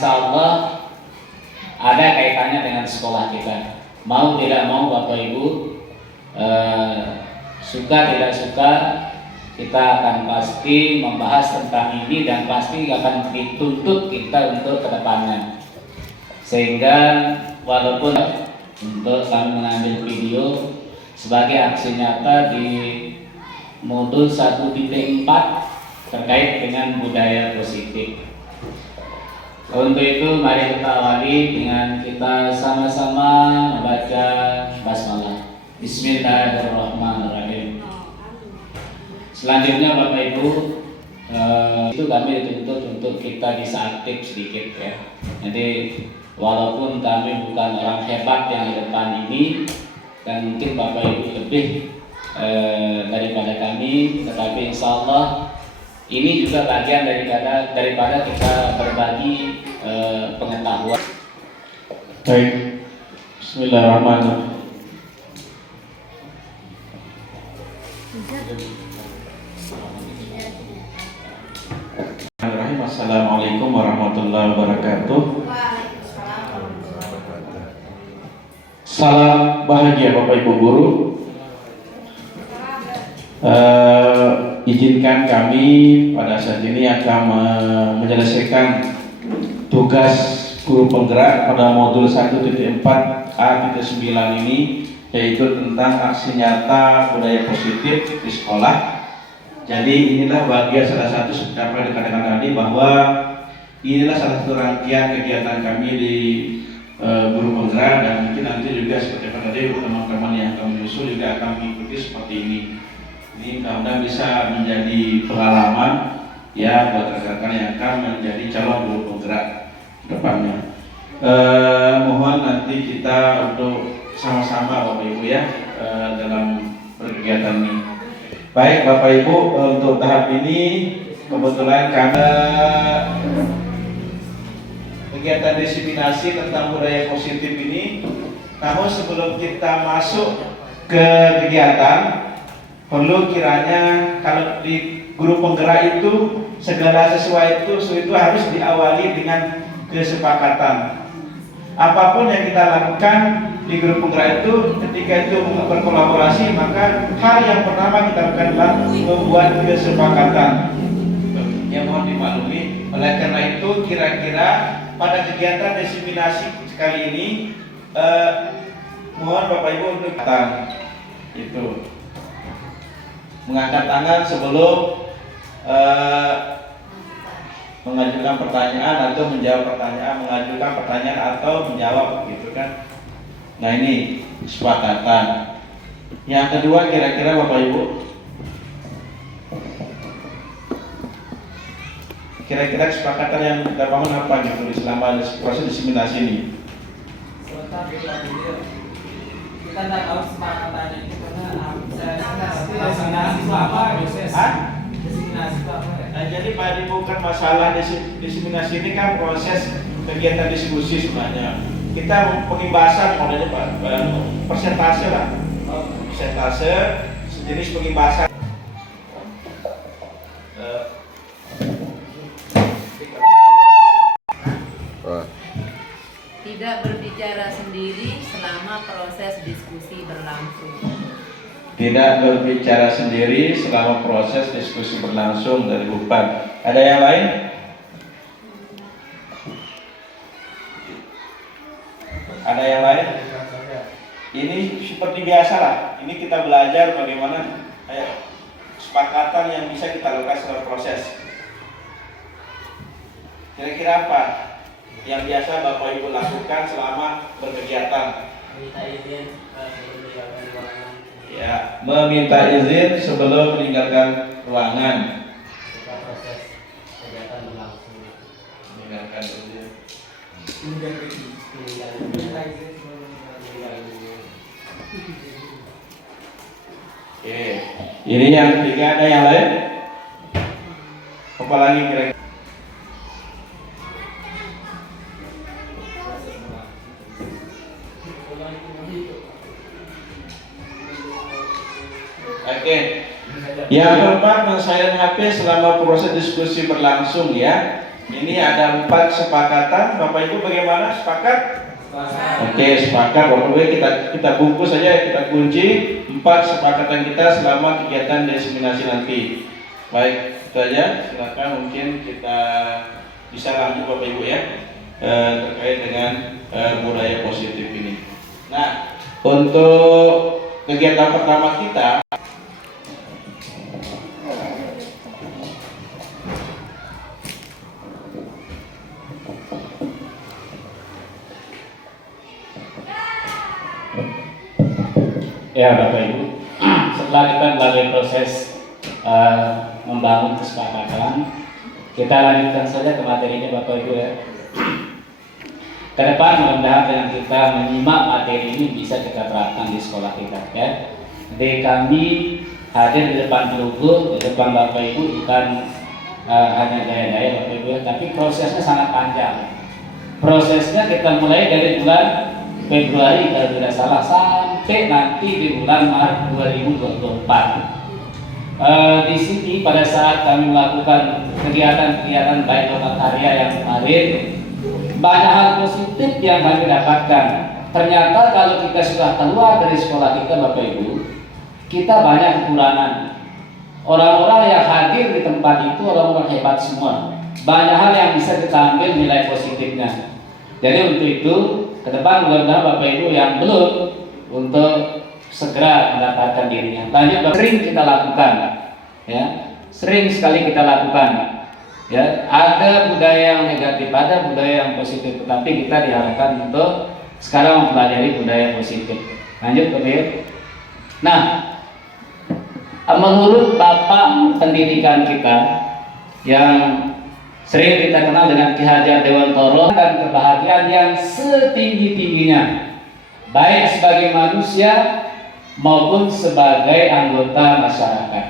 insya Allah ada kaitannya dengan sekolah kita. Mau tidak mau Bapak Ibu, suka tidak suka, kita akan pasti membahas tentang ini dan pasti akan dituntut kita untuk kedepannya. Sehingga walaupun untuk kami mengambil video sebagai aksi nyata di modul 1.4 terkait dengan budaya positif. Untuk itu mari kita awali dengan kita sama-sama membaca basmalah. Bismillahirrahmanirrahim. Selanjutnya Bapak Ibu, itu kami dituntut untuk kita bisa aktif sedikit ya. Jadi walaupun kami bukan orang hebat yang di depan ini, dan mungkin Bapak Ibu lebih daripada kami, tetapi insya Allah ini juga bagian daripada kita berbagi pengetahuan. Baik, Bismillahirrahmanirrahim. Assalamualaikum warahmatullahi wabarakatuh. Salam bahagia Bapak Ibu guru. Izinkan kami pada saat ini akan menyelesaikan tugas guru penggerak pada modul 1.4A.9 ini, yaitu tentang aksi nyata budaya positif di sekolah. Jadi inilah bagian salah satu seperti yang dikatakan tadi, bahwa inilah salah satu rangkaian kegiatan kami di guru penggerak, dan mungkin nanti juga seperti apa tadi teman-teman yang akan menyusul juga akan mengikuti seperti ini. Ini mudah-mudahan bisa menjadi pengalaman ya buat rekan-rekan yang akan menjadi calon guru penggerak depannya. Mohon nanti kita untuk sama-sama Bapak Ibu ya dalam berkegiatan ini. Baik Bapak Ibu, untuk tahap ini kebetulan kami kegiatan diseminasi tentang budaya positif ini. Namun sebelum kita masuk ke kegiatan, perlu kiranya kalau di guru penggerak itu segala sesuatu itu harus diawali dengan kesepakatan. Apapun yang kita lakukan di guru penggerak itu, ketika itu berkolaborasi, maka hal yang pertama kita lakukan adalah membuat kesepakatan. Yang mohon dimaklumi. Oleh karena itu, kira-kira pada kegiatan diseminasi sekali ini, mohon Bapak Ibu untuk itu mengangkat tangan sebelum mengajukan pertanyaan atau menjawab pertanyaan, mengajukan pertanyaan atau menjawab, gitu kan. Nah ini kesepakatan. Yang kedua, kira-kira Bapak Ibu, kira-kira kesepakatan yang kita bangun apa gitu di selama proses diseminasi ini? Kita tidak tahu kesepakatannya itu karena diseminasi itu apa? Diseminasi itu apa? Nah, jadi Pak Adi, bukan masalah diseminasi ini kan proses kegiatan diskusi sebenarnya. Kita pengimbasan modelnya Pak, persentase lah, persentase sejenis pengimbasan. Tidak berbicara sendiri selama proses diskusi berlangsung. Tidak berbicara sendiri selama proses diskusi berlangsung dari Bupan. Ada yang lain? Ada yang lain? Ini seperti biasa lah. Ini kita belajar bagaimana kesepakatan yang bisa kita lakukan setelah proses. Kira-kira apa yang biasa Bapak Ibu lakukan selama berkegiatan? Minta izin sebelum meninggalkan ruangan. Ya, meminta izin sebelum meninggalkan ruangan. Jika proses kegiatan berlangsung. Meninggalkan izin. Minta izin sebelum meninggalkan. Oke. Ini yang ketiga, ada yang lain? Apa lagi kira-kira? Oke. Yang keempat, men-silent HP selama proses diskusi berlangsung ya. Ini ada 4 kesepakatan. Bapak Ibu bagaimana? Sepakat? Oke, sepakat. Bapak Ibu kita bungkus saja, kita kunci 4 kesepakatan kita selama kegiatan diseminasi nanti. Baik, itu aja. Silakan mungkin kita bisa lanjut Bapak Ibu ya, terkait dengan budaya positif ini. Nah, untuk kegiatan pertama kita ya Bapak Ibu, setelah kita melalui proses membangun kesepakatan, kita lanjutkan saja ke materinya Bapak Ibu ya. Ke depan mudah-mudahan dengan kita menyimak materi ini bisa kita terapkan di sekolah kita ya. Jadi kami hadir di depan guru, di depan Bapak Ibu bukan hanya gaya-gaya Bapak Ibu ya, tapi prosesnya sangat panjang. Prosesnya kita mulai dari bulan Februari kalau tidak salah sampai nanti di bulan Maret 2024. Di sini pada saat kami melakukan kegiatan-kegiatan baik lokal karya yang kemarin, banyak hal positif yang kami dapatkan. Ternyata kalau kita sudah keluar dari sekolah kita Bapak Ibu, kita banyak kekurangan. Orang-orang yang hadir di tempat itu orang-orang hebat semua. Banyak hal yang bisa kita ambil nilai positifnya. Jadi untuk itu ke depan mudah-mudahan Bapak Ibu yang belum untuk segera mendaftarkan dirinya. Lanjut, sering kita lakukan, ya, sering sekali kita lakukan. Ya, ada budaya yang negatif, ada budaya yang positif, tetapi kita diharapkan untuk sekarang mempelajari budaya positif. Lanjut, Bapak Ibu. Nah, menurut Bapak pendidikan kita yang sering kita kenal dengan Ki Hajar Dewantara, dan kebahagiaan yang setinggi-tingginya baik sebagai manusia maupun sebagai anggota masyarakat.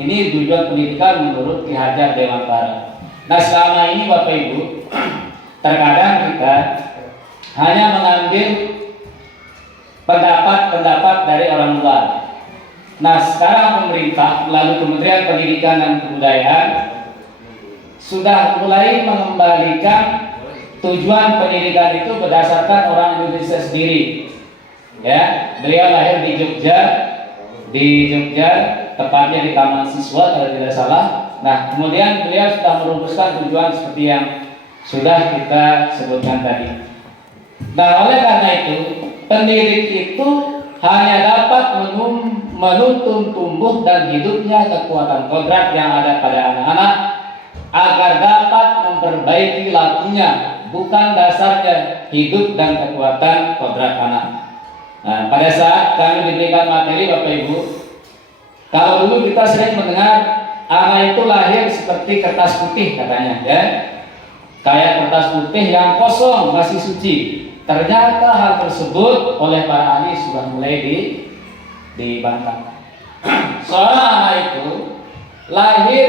Ini tujuan pendidikan menurut Ki Hajar Dewantara. Nah, selama ini Bapak Ibu, terkadang kita hanya mengambil pendapat-pendapat dari orang luar. Nah, sekarang pemerintah melalui Kementerian Pendidikan dan Kebudayaan sudah mulai mengembalikan tujuan pendidikan itu berdasarkan orang Indonesia sendiri. Ya, beliau lahir di Jogja, tepatnya di Taman Siswa kalau tidak salah. Nah, kemudian beliau sudah merumuskan tujuan seperti yang sudah kita sebutkan tadi. Nah, oleh karena itu, pendidik itu hanya dapat menuntun tumbuh dan hidupnya kekuatan kodrat yang ada pada anak-anak agar dapat memperbaiki lakunya, bukan dasarnya hidup dan kekuatan kodrat anak. Nah, pada saat kami diberikan materi Bapak Ibu, kalau dulu kita sering mendengar anak itu lahir seperti kertas putih katanya, ya, kayak kertas putih yang kosong masih suci. Ternyata hal tersebut oleh para ahli sudah mulai dibantah. Seorang anak itu lahir,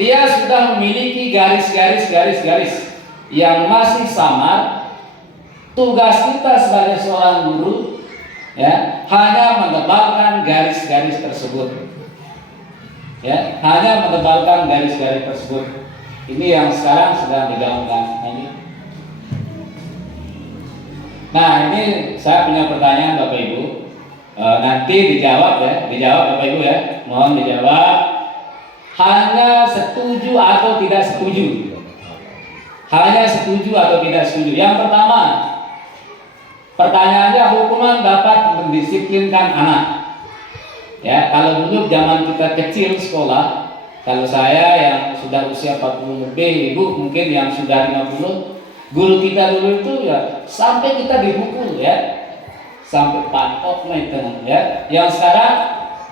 dia sudah memiliki garis-garis yang masih samar. Tugas kita sebagai seorang guru, ya, hanya menebalkan garis-garis tersebut. Ya, hanya menebalkan garis-garis tersebut. Ini yang sekarang sedang digaungkan. Nah, ini saya punya pertanyaan Bapak Ibu. Nanti dijawab ya, Bapak Ibu ya. Mohon dijawab. Hanya setuju atau tidak setuju? Hanya setuju atau tidak setuju? Yang pertama, pertanyaannya, hukuman dapat mendisiplinkan anak. Ya, kalau dulu zaman kita kecil sekolah, kalau saya yang sudah usia 40 lebih, Ibu mungkin yang sudah 50, guru kita dulu itu ya sampai kita dipukul ya, sampai patok itu ya. Yang sekarang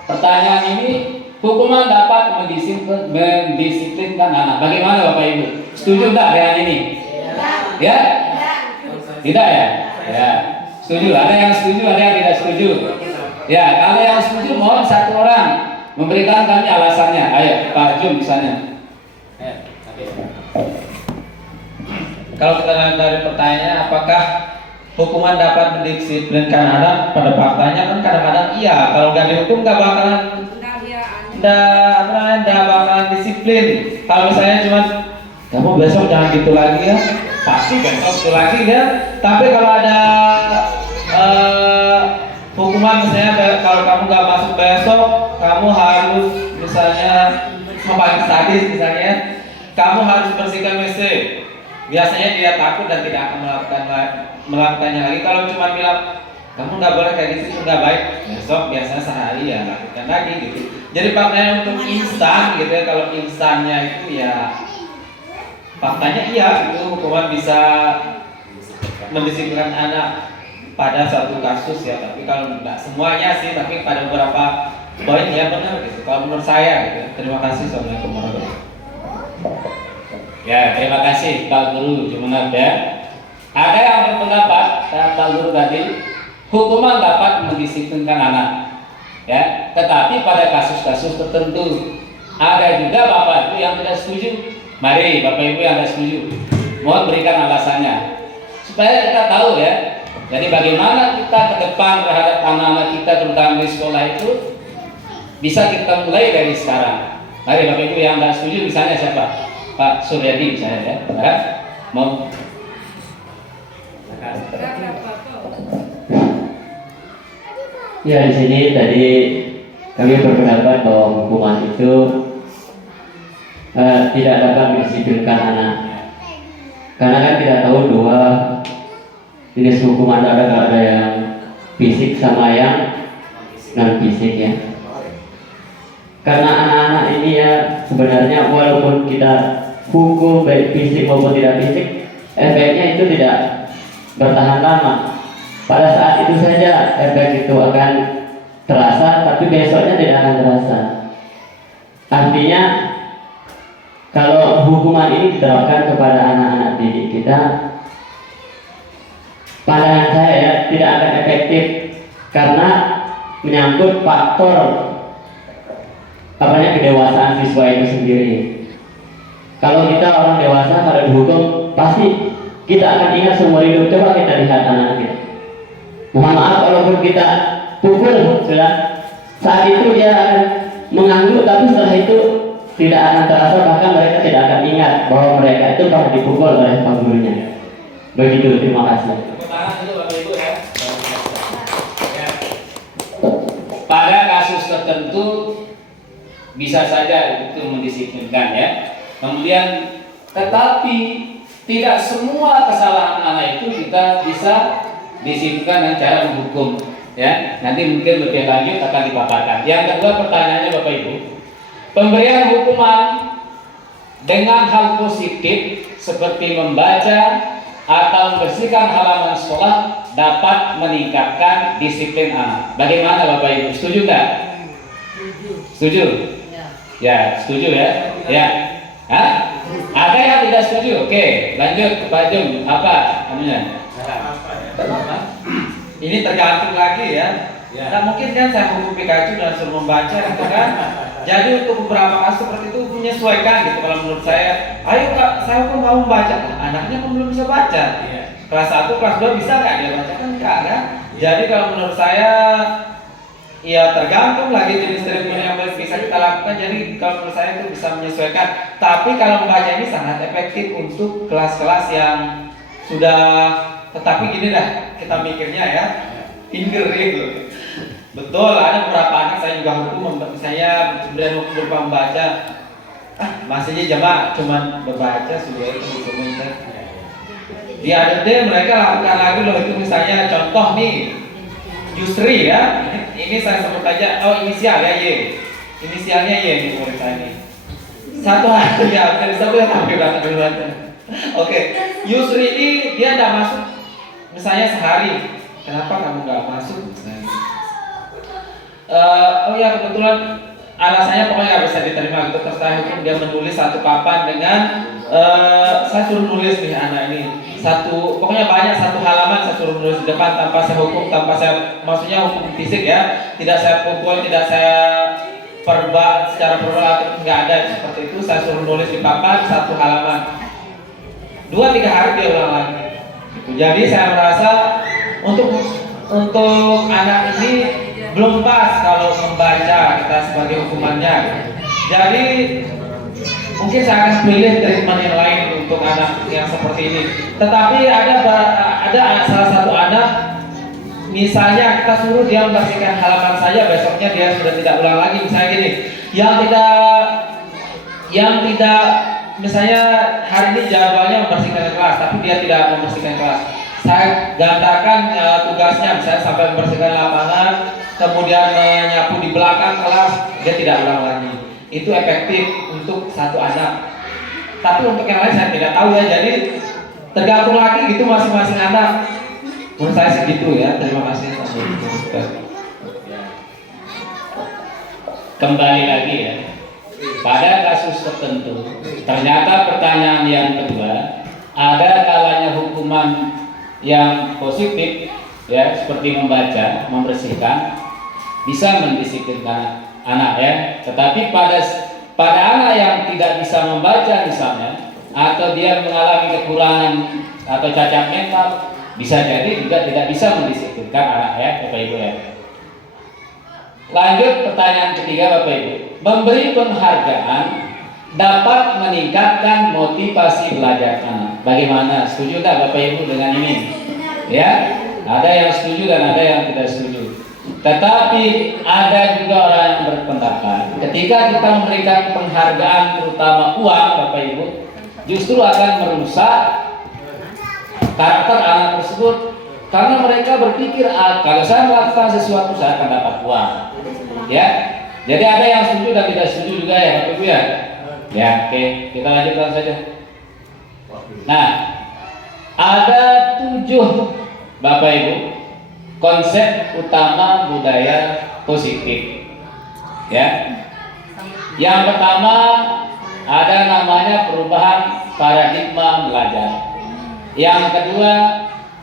pertanyaan ini, hukuman dapat mendisiplinkan anak. Bagaimana Bapak Ibu? Setuju enggak dengan ini? Ya? Tidak ya? Ya. Setuju. Ada yang setuju, ada yang tidak setuju. Ya, kalau yang setuju mohon satu orang memberikan kami alasannya. Ayo, Pak Jum misalnya. Kalau kita lihat dari pertanyaannya, apakah hukuman dapat mendisiplinkan anak? Pada faktanya kan kadang-kadang iya. Kalau nggak dihukum nggak bakalan disiplin. Kalau misalnya cuma kamu besok jangan gitu lagi ya, pasti besok gitu lagi ya. Tapi kalau ada hukuman misalnya kalau kamu nggak masuk besok, kamu harus misalnya paling sadis misalnya, kamu harus bersihkan WC. Biasanya dia takut dan tidak akan melakukannya lagi. Kalau cuma bilang kamu nggak boleh kayak gitu, itu nggak baik, besok biasanya sehari ya lakukan lagi gitu. Jadi faktanya untuk instan gitu ya, kalau instannya itu ya faktanya iya itu hukuman bisa mendisiplinkan anak pada suatu kasus ya. Tapi kalau tidak semuanya sih, tapi pada beberapa poin ya benar gitu. Kalau menurut saya gitu. Terima kasih. Assalamualaikum warahmatullahi wabarakatuh. Ya, terima kasih Pak Guru Jumenep ya. Ada yang berpendapat, Pak Guru tadi, hukuman dapat mendisiplinkan anak, ya. Tetapi pada kasus-kasus tertentu, ada juga Bapak Ibu yang tidak setuju. Mari Bapak Ibu yang tidak setuju, mohon berikan alasannya supaya kita tahu ya. Jadi bagaimana kita ke depan terhadap anak-anak kita terutama di sekolah itu bisa kita mulai dari sekarang. Mari Bapak Ibu yang tidak setuju, misalnya siapa? Pak Suryadi misalnya ya, mau. Ya, di sini tadi kami berpendapat bahwa hukuman itu tidak dapat mendisiplinkan anak, karena kan kita tahu dua jenis hukuman, ada yang fisik sama yang non fisik ya. Karena anak-anak ini ya sebenarnya walaupun kita hukum baik fisik maupun tidak fisik, efeknya itu tidak bertahan lama. Pada saat itu saja efek itu akan terasa, tapi besoknya tidak akan terasa. Artinya kalau hukuman ini diterapkan kepada anak-anak didik kita, pandangan saya ya tidak akan efektif, karena menyangkut faktor kedewasaan siswa itu sendiri. Kalau kita orang dewasa kalau dihukum, pasti kita akan ingat seumur hidup. Coba kita lihat anak kita. Mohon maaf kalaupun kita pukul sudah, saat itu dia akan mengangguk, tapi setelah itu tidak akan terasa, bahkan mereka tidak akan ingat bahwa mereka itu pernah dipukul oleh pak gurunya. Begitu, terima kasih. Pada kasus tertentu bisa saja itu mendisiplinkan ya. Kemudian tetapi tidak semua kesalahan anak itu kita bisa disiplinkan dengan cara menghukum ya. Nanti mungkin lebih lanjut akan dipaparkan. Yang kedua pertanyaannya Bapak Ibu, pemberian hukuman dengan hal positif seperti membaca atau membersihkan halaman sekolah dapat meningkatkan disiplin anak. Bagaimana Bapak Ibu? Setuju nggak? Setuju? Ya, setuju ya? Ya. Hah? Ada yang tidak setuju? Oke, lanjut Pak Jum. Apa anunya? Ini tergantung lagi ya. Nah mungkin kan saya hukum Pikachu dan suruh membaca gitu kan. Jadi untuk beberapa kasus seperti itu menyesuaikan gitu. Kalau menurut saya, ayo Kak, saya hukum kamu membaca. Anaknya kan belum bisa baca. Kelas 1, kelas 2 bisa nggak dia baca? Kan enggak kan? Jadi kalau menurut saya ya tergantung lagi jenis treatment yang bisa kita lakukan. Jadi kalau menurut saya itu bisa menyesuaikan. Tapi kalau membaca ini sangat efektif untuk kelas-kelas yang sudah. Tetapi gini dah, kita mikirnya ya, finger itu. Betul, ada beberapa anak saya juga hukum, saya berikan hukum berupa membaca. Masihnya jamaah cuman membaca sudah itu hukumnya. Di ADD mereka lakukan lagi loh itu, misalnya contoh nih. Yusri ya, ini saya sebut aja, inisial ya Y, inisialnya Y di murid saya ini. Satu hari ya, dari satu yang hampir datang duluan. Oke, Yusri ini dia tidak masuk, misalnya sehari, kenapa kamu nggak masuk? Oh ya kebetulan alasannya pokoknya nggak bisa diterima gitu. Terus saya hukum dia menulis satu papan dengan saya suruh nulis nih anak ini pokoknya banyak satu halaman saya suruh nulis di depan tanpa saya hukum, tanpa saya maksudnya hukum fisik ya, tidak saya pukul, tidak saya secara verbal nggak ada seperti itu. Saya suruh nulis di papan satu halaman, 2-3 hari dia ulang lagi. Jadi saya merasa untuk anak ini belum pas kalau membaca kita sebagai hukumannya. Jadi mungkin saya akan pilih treatment yang lain untuk anak yang seperti ini. Tetapi ada salah satu anak, misalnya kita suruh dia membersihkan halaman saja, besoknya dia sudah tidak ulang lagi. Misalnya gini, yang tidak misalnya hari ini jadwalnya membersihkan kelas, tapi dia tidak membersihkan kelas. Saya gandakan tugasnya, misalnya sampai membersihkan lapangan, kemudian menyapu di belakang kelas, dia tidak ulang lagi. Itu efektif untuk satu anak. Tapi untuk yang lain saya tidak tahu ya. Jadi tergantung lagi gitu masing-masing anak. Menurut saya segitu ya. Terima kasih. Kembali lagi ya, pada kasus tertentu ternyata pertanyaan yang kedua, ada kalanya hukuman yang positif ya, seperti membaca, membersihkan, bisa mendisiplinkan anak ya. Tetapi pada anak yang tidak bisa membaca misalnya, atau dia mengalami kekurangan atau cacat mental, bisa jadi juga tidak bisa mendisiplinkan anak ya, Bapak Ibu ya. Lanjut pertanyaan ketiga, Bapak Ibu. Memberi penghargaan dapat meningkatkan motivasi belajar anak. Bagaimana? Setuju tak Bapak Ibu dengan ini? Ya, ada yang setuju dan ada yang tidak setuju. Tetapi ada juga orang yang berpendapat ketika kita memberikan penghargaan terutama uang, Bapak Ibu, justru akan merusak karakter anak tersebut. Karena mereka berpikir, kalau saya melakukan sesuatu saya akan dapat uang. Ya, jadi ada yang setuju dan tidak setuju juga ya, Bapak Ibu ya. Ya, oke, kita lanjutkan saja. Nah, ada 7 Bapak Ibu konsep utama budaya positif. Ya, yang pertama ada namanya perubahan paradigma belajar. Yang kedua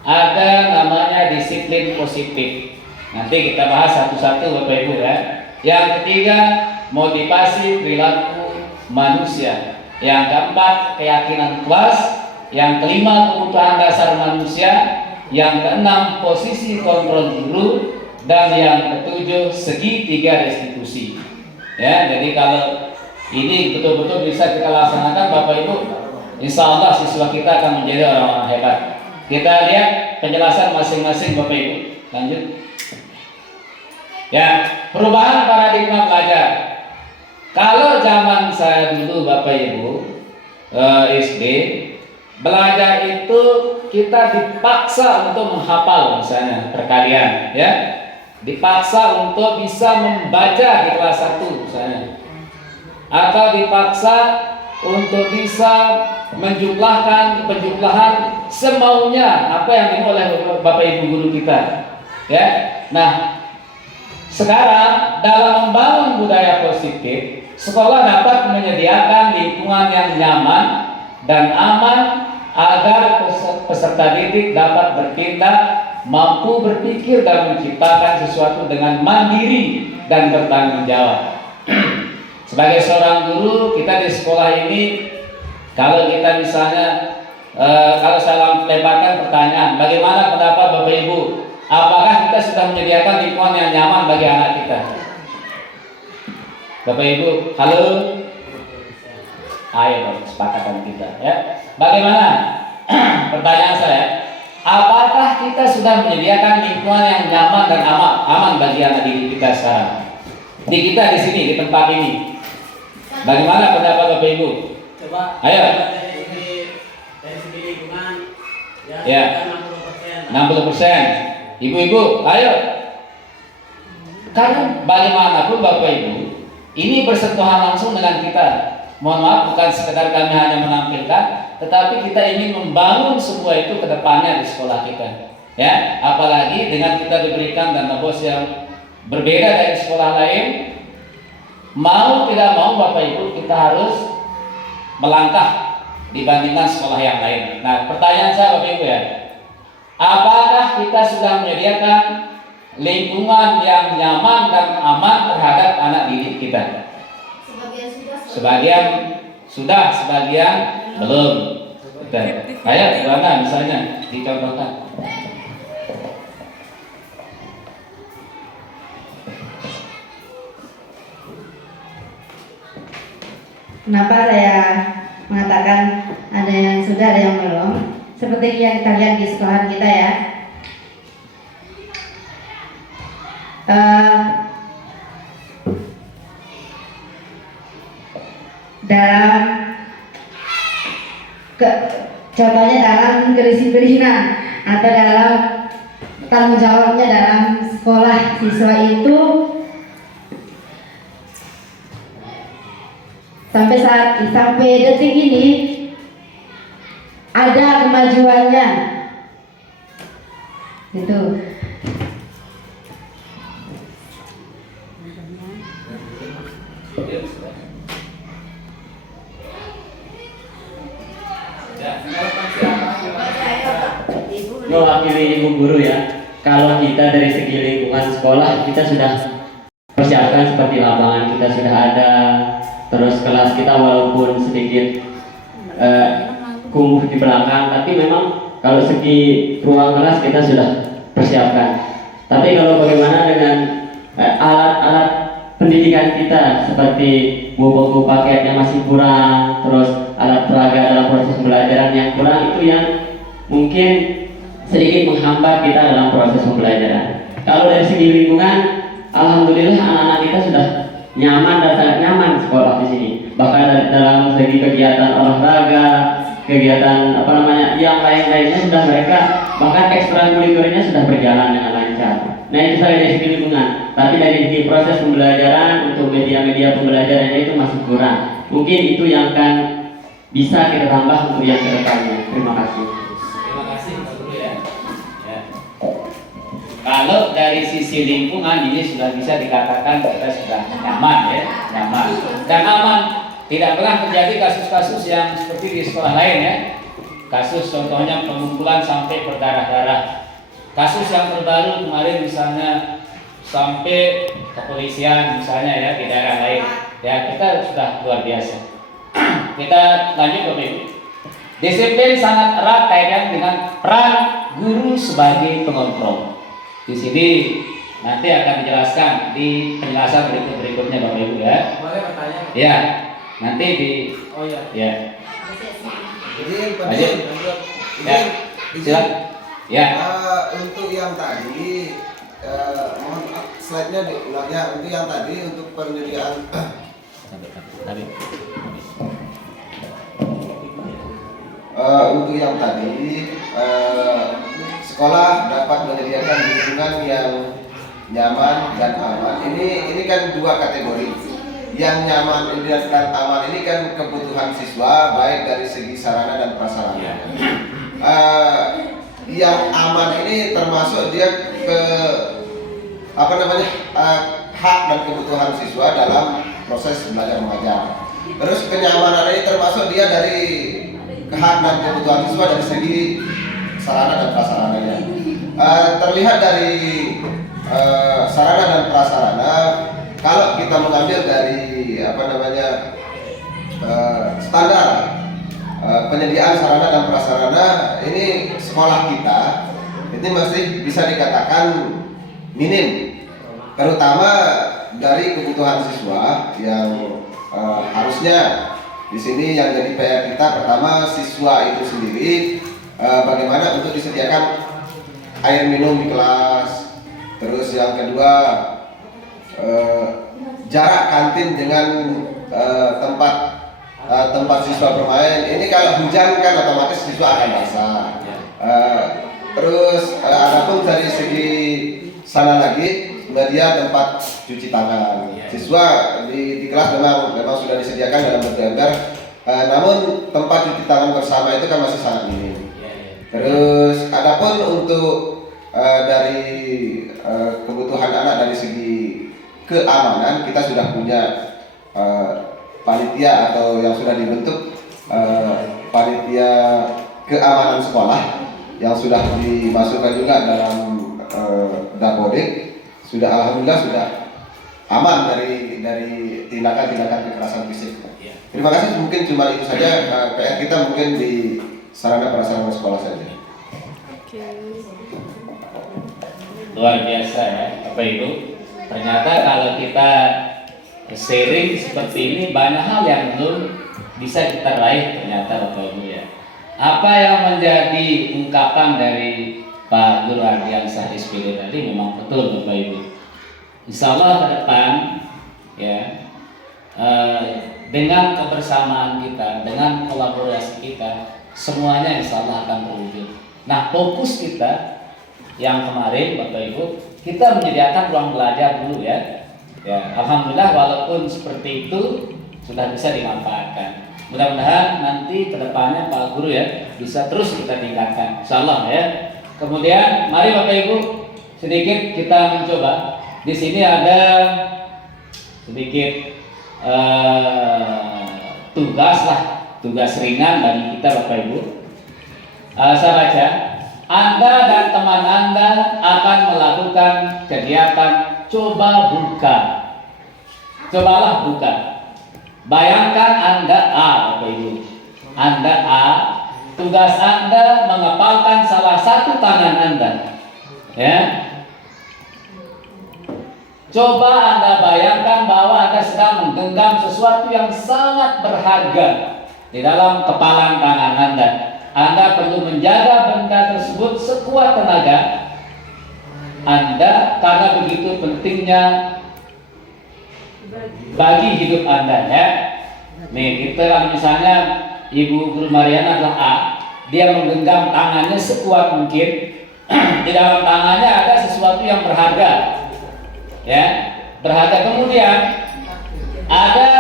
ada namanya disiplin positif. Nanti kita bahas satu-satu Bapak Ibu ya. Yang ketiga motivasi perilaku manusia. Yang keempat keyakinan kelas. Yang kelima kebutuhan dasar manusia. Yang keenam posisi kontrol guru. Dan yang ketujuh segitiga restitusi. Ya, jadi kalau ini betul-betul bisa kita laksanakan Bapak Ibu, insya Allah siswa kita akan menjadi orang-orang hebat. Kita lihat penjelasan masing-masing Bapak Ibu. Lanjut. Ya, perubahan paradigma belajar. Kalau zaman saya dulu Bapak Ibu SD, belajar itu kita dipaksa untuk menghafal misalnya perkalian, ya. Dipaksa untuk bisa membaca di kelas 1 misalnya. Atau dipaksa untuk bisa menjumlahkan penjumlahan semaunya apa yang dimau oleh Bapak Ibu guru kita. Ya. Nah, sekarang dalam membangun budaya positif, sekolah dapat menyediakan lingkungan yang nyaman dan aman agar peserta didik dapat bertindak, mampu berpikir dan menciptakan sesuatu dengan mandiri dan bertanggung jawab. Sebagai seorang guru, kita di sekolah ini, kalau kita misalnya, kalau saya lemparkan pertanyaan, bagaimana pendapat Bapak Ibu? Apakah kita sudah menyediakan lingkungan yang nyaman bagi anak kita? Bapak Ibu, halo? Ayo dong, sepakatan kita ya. Bagaimana? Pertanyaan saya, apakah kita sudah menyediakan lingkungan yang nyaman dan aman bagi anak didik kita sekarang? Di kita di sini, di tempat ini. Bagaimana pendapat Bapak Ibu? Coba. Ayo. Dari segi lingkungan Ya. 60%. Ibu-ibu, ayo. Karena bagaimanapun Bapak Ibu, ini bersentuhan langsung dengan kita. Mohon maaf, bukan sekedar kami hanya menampilkan, tetapi kita ingin membangun semua itu ke depannya di sekolah kita. Ya, apalagi dengan kita diberikan dana bos yang berbeda dari sekolah lain, mau tidak mau Bapak Ibu kita harus melangkah dibandingkan sekolah yang lain. Nah, pertanyaan saya Bapak Ibu ya, apakah kita sudah menyediakan lingkungan yang nyaman dan aman terhadap anak didik kita? Sebagian sudah, sebagian belum. Ayo, mana misalnya dicontohkan? Kenapa saya katakan ada yang sudah, ada yang belum. Seperti yang kita lihat di sekolahan kita ya. Dalam contohnya dalam kedisiplinan atau dalam tanggung jawabnya dalam sekolah, siswa itu sampai detik ini ada kemajuannya gitu. Mewakili ibu guru ya, kalau kita dari segi lingkungan sekolah kita sudah persiapkan seperti lapangan kita sudah ada, terus kelas kita walaupun sedikit kumuh di belakang, tapi memang kalau segi ruang kelas kita sudah persiapkan. Tapi kalau bagaimana dengan alat-alat pendidikan kita seperti buku paketnya masih kurang, terus alat peraga dalam proses pembelajaran yang kurang, itu yang mungkin sedikit menghambat kita dalam proses pembelajaran. Kalau dari segi lingkungan, alhamdulillah anak-anak kita sudah nyaman dan sangat nyaman sekolah di sini. Bahkan dalam segi kegiatan olahraga, kegiatan yang lain-lainnya sudah mereka, bahkan ekstrakurikulernya sudah berjalan dengan lancar. Nah itu saya dari segi lingkungan. Tapi dari segi proses pembelajaran untuk media-media pembelajarannya itu masih kurang. Mungkin itu yang akan bisa kita tambah untuk yang kedepannya. Terima kasih. Terima kasih Pak Guru ya. Kalau dari sisi lingkungan ini sudah bisa dikatakan kita sudah nyaman ya, nyaman dan aman. Tidak pernah terjadi kasus-kasus yang seperti di sekolah lain ya. Kasus contohnya pemukulan sampai berdarah-darah. Kasus yang terbaru kemarin misalnya sampai kepolisian misalnya ya di daerah lain. Ya kita sudah luar biasa. Kita lanjut Bapak Ibu. Disiplin sangat erat kaitan dengan peran guru sebagai pengontrol. Di sini nanti akan dijelaskan di penjelasan berikutnya Bapak Ibu ya. Boleh bertanya? Ya, nanti di Oh iya. ya. Jadi yang Lanjut. penting Ya, silakan. Ya. Untuk yang tadi mohon maaf, slide-nya diulang ya. Untuk yang tadi untuk penyediaan untuk yang tadi sekolah dapat menyediakan lingkungan yang nyaman dan aman. Ini kan dua kategori. Yang nyaman dan aman ini kan kebutuhan siswa baik dari segi sarana dan prasarana. Yang aman ini termasuk dia hak dan kebutuhan siswa dalam proses belajar mengajar. Terus kenyamanan ini termasuk dia dari hak dan kebutuhan siswa dari segi sarana dan prasarananya. Terlihat dari sarana dan prasarana, kalau kita mengambil dari standar penyediaan sarana dan prasarana, ini sekolah kita ini masih bisa dikatakan minim, terutama dari kebutuhan siswa yang harusnya di sini yang jadi PR kita pertama siswa itu sendiri bagaimana untuk disediakan air minum di kelas, terus yang kedua jarak kantin dengan tempat siswa bermain. Ini kalau hujan kan otomatis siswa akan basah. Terus adapun dari segi sana lagi media tempat cuci tangan. Siswa di kelas memang sudah disediakan dalam bentuk ember. Namun tempat cuci tangan bersama itu kan masih sangat minim. Terus adapun untuk dari kebutuhan anak dari segi keamanan, kita sudah punya panitia atau yang sudah dibentuk panitia keamanan sekolah yang sudah dimasukkan juga dalam Dapodik. Sudah alhamdulillah sudah aman dari tindakan-tindakan kekerasan fisik. Terima kasih, mungkin cuma itu saja PR kita mungkin di sarana prasarana sekolah saja. Luar biasa ya Bapak Ibu. Ternyata kalau kita sharing seperti ini banyak hal yang belum bisa kita raih ternyata Bapak Ibu ya. Apa yang menjadi ungkapan dari Pak Guru Ardiansah SPD tadi memang betul Bapak Ibu. Insya Allah ke depan ya, dengan kebersamaan kita, dengan kolaborasi kita, semuanya insya Allah akan terwujud. Nah, fokus kita yang kemarin Bapak Ibu, kita menyediakan ruang belajar dulu ya. Ya, alhamdulillah walaupun seperti itu sudah bisa dimanfaatkan. Mudah-mudahan nanti kedepannya Pak Guru ya bisa terus kita tingkatkan, insya Allah ya. Kemudian mari Bapak Ibu sedikit kita mencoba. Di sini ada sedikit tugas ringan bagi kita Bapak Ibu. Saya baca. Anda dan teman Anda akan melakukan kegiatan coba buka. Cobalah buka. Bayangkan Anda A, Bapak Ibu. Anda A, tugas Anda mengepalkan salah satu tangan Anda. Ya. Coba Anda bayangkan bahwa Anda sedang menggenggam sesuatu yang sangat berharga di dalam kepalan tangan Anda. Anda perlu menjaga benda tersebut sekuat tenaga Anda karena begitu pentingnya bagi hidup Anda ya. Nih, kita kalau misalnya Ibu Guru Mariana adalah A, dia menggenggam tangannya sekuat mungkin. Di dalam tangannya ada sesuatu yang berharga. Ya, berharga. Kemudian ada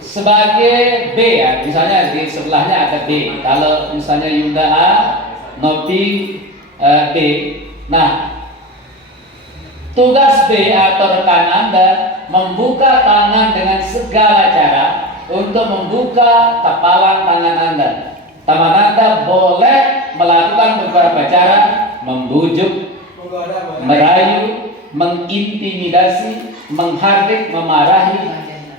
sebagai B ya, misalnya di sebelahnya ada B. Kalau misalnya Yunda A, Nopi B. Nah, tugas B atau rekan Anda membuka tangan dengan segala cara untuk membuka kepalan tangan Anda. Teman Anda boleh melakukan beberapa cara, membujuk, merayu, mengintimidasi, menghardik, memarahi,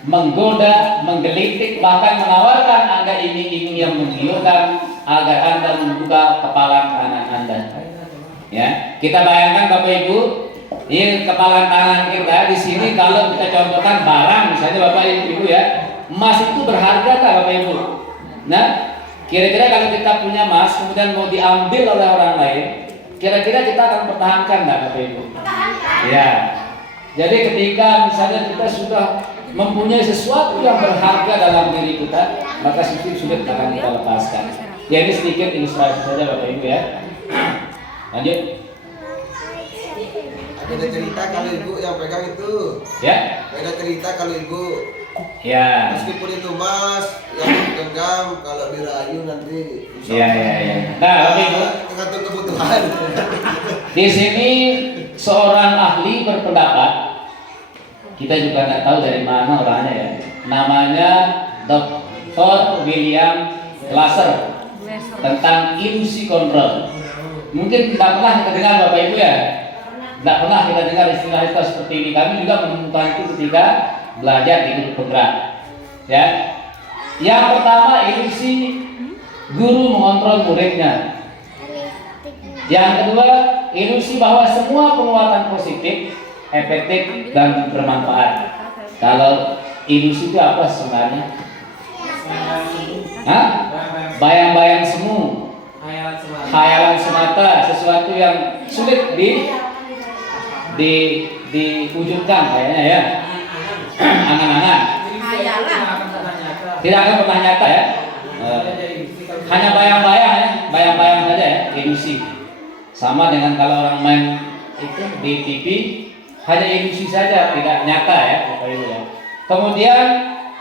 menggoda, menggelitik, bahkan menawarkan Anda iming-iming yang menggiurkan agar Anda membuka kepala tangan Anda. Ya, kita bayangkan Bapak Ibu, ini kepala tangan kita di sini kalau kita contohkan barang, misalnya Bapak Ibu ya, emas itu berharga tak Bapak Ibu? Nah, kira-kira kalau kita punya emas kemudian mau diambil oleh orang lain, kira-kira kita akan pertahankan nggak Bapak Ibu? Ya. Jadi ketika misalnya kita sudah mempunyai sesuatu yang berharga dalam diri kita, maka sulit akan kita lepaskan. Ya, ini sedikit ilustrasi saja Bapak Ibu ya. Lanjut. Beda cerita kalau ibu yang pegang itu. Ya. Beda cerita kalau ibu. Ya. Meskipun itu emas yang digenggam, kalau dirayu nanti. Iya. Nah, Bapak Ibu, tergantung kebutuhan. di sini seorang ahli berpendapat, kita juga nggak tahu dari mana orangnya ya. Namanya Dr. William Glasser tentang ilusi kontrol. Mungkin tidak pernah kita dengar Bapak Ibu ya. Tidak pernah kita dengar istilah-istilah seperti ini. Kami juga menemukan itu ketika belajar di grup bergerak. Ya. Yang pertama, ilusi guru mengontrol muridnya. Yang kedua, ilusi bahwa semua penguatan positif, efektif dan bermanfaat. Kalau ilusi itu apa sebenarnya? Hah? Bayang-bayang semu, khayalan semata, sesuatu yang sulit diwujudkan kayaknya ya. Angan-angan. Tidak akan pernah nyata ya. Hanya bayang-bayang ya, bayang-bayang saja ya, ilusi. Sama dengan kalau orang main itu di TV, hanya ilusi saja, tidak nyata ya, Bapak Ibu ya. Kemudian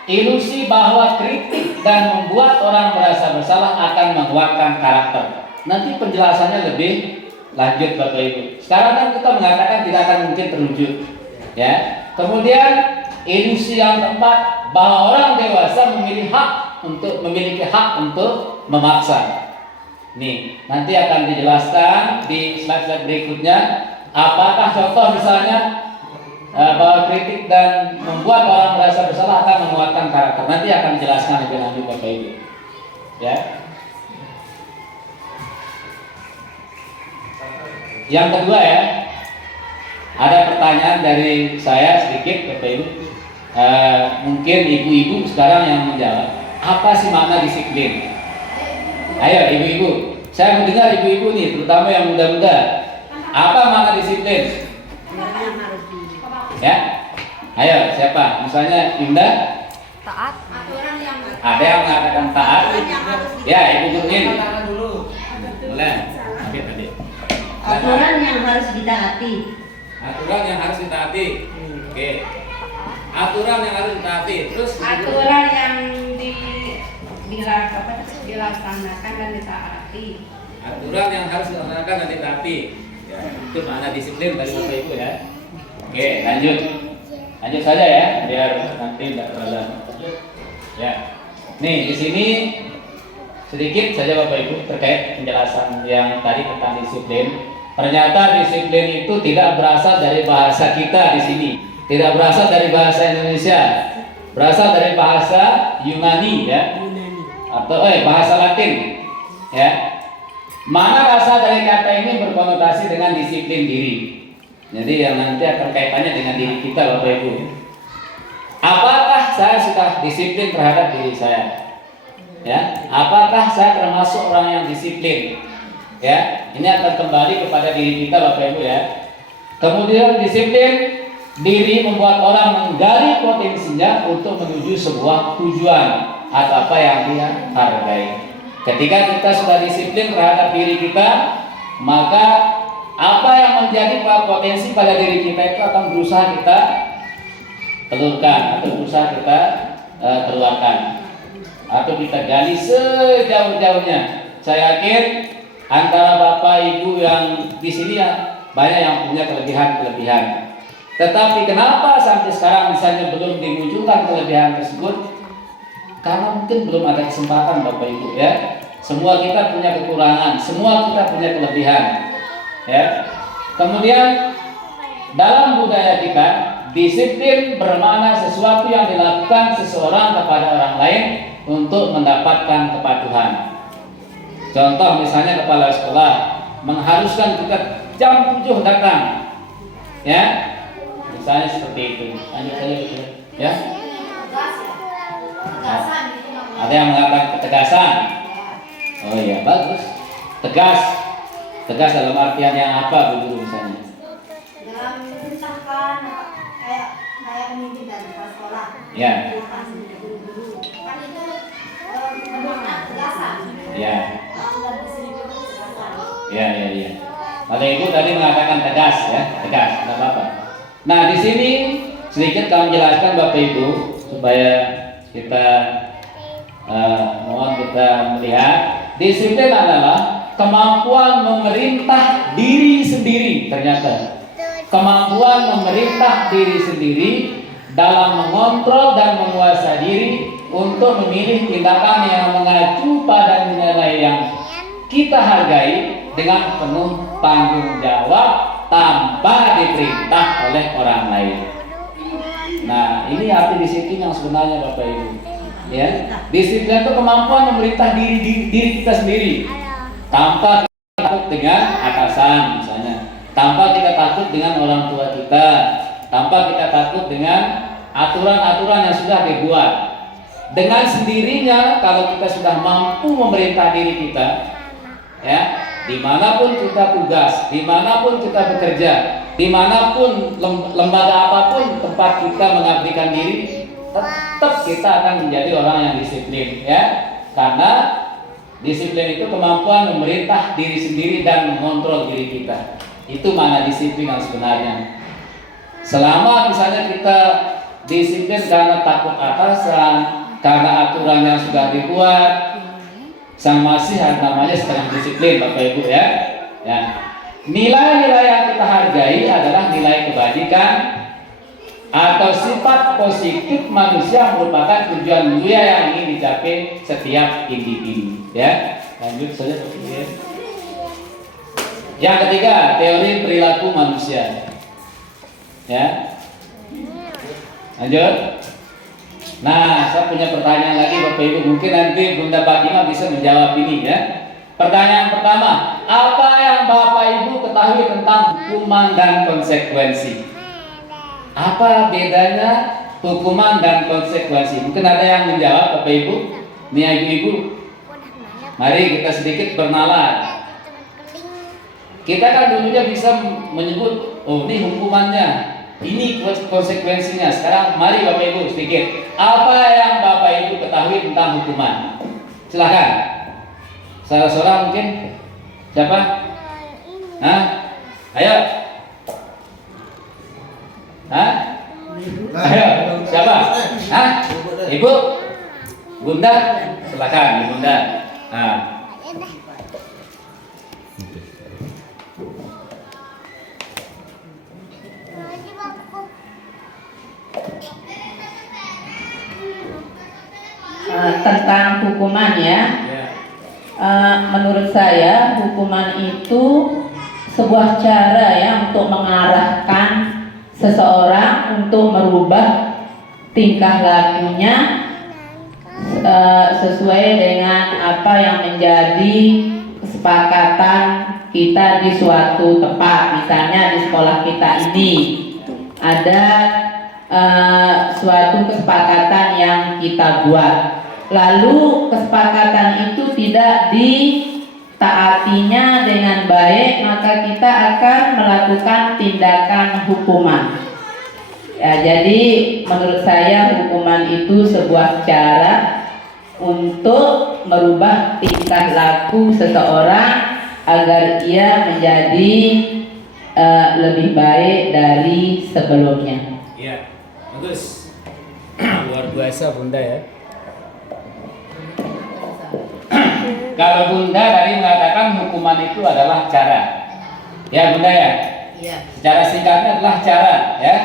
ilusi bahwa kritik dan membuat orang merasa bersalah akan menguatkan karakter. Nanti penjelasannya lebih lanjut Bapak Ibu. Sekarang kan kita mengatakan tidak akan mungkin terwujud, ya. Kemudian ilusi yang keempat bahwa orang dewasa memiliki hak untuk memaksa. Nih, nanti akan dijelaskan di slide-slide berikutnya. Apakah contoh misalnya bahwa kritik dan membuat orang merasa bersalah akan menguatkan karakter. Nanti akan dijelaskan lebih lanjut Bapak Ibu. Ya. Yang kedua ya, ada pertanyaan dari saya sedikit Bapak Ibu. Mungkin ibu-ibu sekarang yang menjawab, apa sih makna disiplin? Ayo ibu-ibu, saya mendengar ibu-ibu nih, terutama yang muda-muda. Apa makna disiplin? Ya, ayo siapa? Misalnya Yunda. Taat. Ada yang mengatakan taat. Ya, ibu gurunya. Boleh. Oke. Aturan yang harus ditaati. Aturan yang harus ditaati. Oke. Aturan yang harus ditaati. Terus Aturan yang dilaksanakan dan ditaati. aturan yang harus dilaksanakan dan ditaati. Ya, itu makna disiplin dari Bapak Ibu ya. Oke, lanjut. Lanjut saja ya, biar nanti tidak terlalu. Ya. Nih, di sini sedikit saja Bapak Ibu terkait penjelasan yang tadi tentang disiplin. Ternyata disiplin itu tidak berasal dari bahasa kita di sini, tidak berasal dari bahasa Indonesia, berasal dari bahasa Yunani ya, atau bahasa Latin ya. Mana asal dari kata ini berkonotasi dengan disiplin diri. Jadi yang nanti akan kaitannya dengan diri kita Bapak Ibu. Apakah saya sudah disiplin terhadap diri saya? Ya, apakah saya termasuk orang yang disiplin? Ya, ini akan kembali kepada diri kita Bapak Ibu ya. Kemudian disiplin diri membuat orang menggali potensinya untuk menuju sebuah tujuan atau apa yang dia hargai. Ketika kita sudah disiplin terhadap diri kita, maka apa yang menjadi potensi pada diri kita itu akan berusaha kita telurkan atau berusaha kita keluarkan atau kita gali sejauh-jauhnya. Saya yakin antara Bapak Ibu yang di sini ya banyak yang punya kelebihan-kelebihan. Tetapi kenapa sampai sekarang misalnya belum dimunculkan kelebihan tersebut? Karena mungkin belum ada kesempatan Bapak Ibu ya. Semua kita punya kekurangan, semua kita punya kelebihan ya. Kemudian dalam budaya kita, disiplin bermakna sesuatu yang dilakukan seseorang kepada orang lain untuk mendapatkan kepatuhan. Contoh misalnya kepala sekolah mengharuskan kita jam 7 datang ya. Misalnya seperti itu. Lanjut saja gitu ya. Ada yang mengatakan ketegasan. Oh iya, bagus. Tegas. Tegas dalam artian yang apa Bu Guru misalnya? Dalam misalkan kayak pemimpin dari sekolah. Ya. Kan itu bermakna tegasan. Ya. Dan di sini pun tegasan. Ya. Kalau Ibu tadi mengatakan tegas ya, tegas, tidak apa-apa. Nah, di sini sedikit kami jelaskan Bapak Ibu supaya kita mohon kita melihat disiplin adalah kemampuan memerintah diri sendiri. Ternyata kemampuan memerintah diri sendiri dalam mengontrol dan menguasai diri untuk memilih tindakan yang mengacu pada nilai yang kita hargai dengan penuh tanggung jawab tanpa diperintah oleh orang lain. Nah, ini arti disiplin yang sebenarnya Bapak Ibu. Ya, disiplin itu kemampuan memerintah diri kita sendiri tanpa kita takut dengan atasan misalnya, tanpa kita takut dengan orang tua kita, tanpa kita takut dengan aturan-aturan yang sudah dibuat. Dengan sendirinya kalau kita sudah mampu memerintah diri kita, ya, dimanapun kita tugas, dimanapun kita bekerja, dimanapun lembaga apapun tempat kita mengabdikan diri, tetap kita akan menjadi orang yang disiplin ya, karena disiplin itu kemampuan memerintah diri sendiri dan mengontrol diri kita. Itu mana disiplin yang sebenarnya. Selama misalnya kita disiplin karena takut atasan, karena aturan yang sudah dibuat, sang masih namanya setengah disiplin Bapak Ibu ya. Ya. Nilai-nilai yang kita hargai adalah nilai kebajikan atau sifat positif manusia merupakan tujuan mulia yang ingin dicapai setiap individu ya. Lanjut saja Bapak Ibu ya. Yang ketiga, teori perilaku manusia ya. Lanjut. Nah, saya punya pertanyaan lagi Bapak Ibu, mungkin nanti Bunda Fatimah bisa menjawab ini ya. Pertanyaan pertama, apa yang Bapak Ibu ketahui tentang hukuman dan konsekuensi? Apa bedanya hukuman dan konsekuensi. Mungkin ada yang menjawab, Bapak Ibu, nih ibu-ibu. Mari kita sedikit bernalar. Kita kan dulunya bisa menyebut, oh ini hukumannya, ini konsekuensinya. Sekarang mari Bapak Ibu sedikit, apa yang Bapak Ibu ketahui tentang hukuman? Silahkan. Salah seorang mungkin, siapa? Hah? Ayo. Hah? Ayo, siapa? Hah? Ibu? Bunda? Silakan, Bunda. Nah. Tentang hukuman ya. Menurut saya hukuman itu sebuah cara ya untuk mengarahkan seseorang untuk merubah tingkah lakunya sesuai dengan apa yang menjadi kesepakatan kita di suatu tempat. Misalnya di sekolah kita ini ada suatu kesepakatan yang kita buat, lalu kesepakatan itu tidak ditaatinya dengan baik, maka kita akan melakukan tindakan hukuman. Ya, jadi menurut saya hukuman itu sebuah cara untuk merubah tingkah laku seseorang agar ia menjadi lebih baik dari sebelumnya. Iya, bagus. Luar biasa Bunda ya. Kalau Bunda tadi mengatakan hukuman itu adalah cara, ya Bunda ya. Iya. Secara singkatnya adalah cara, ya.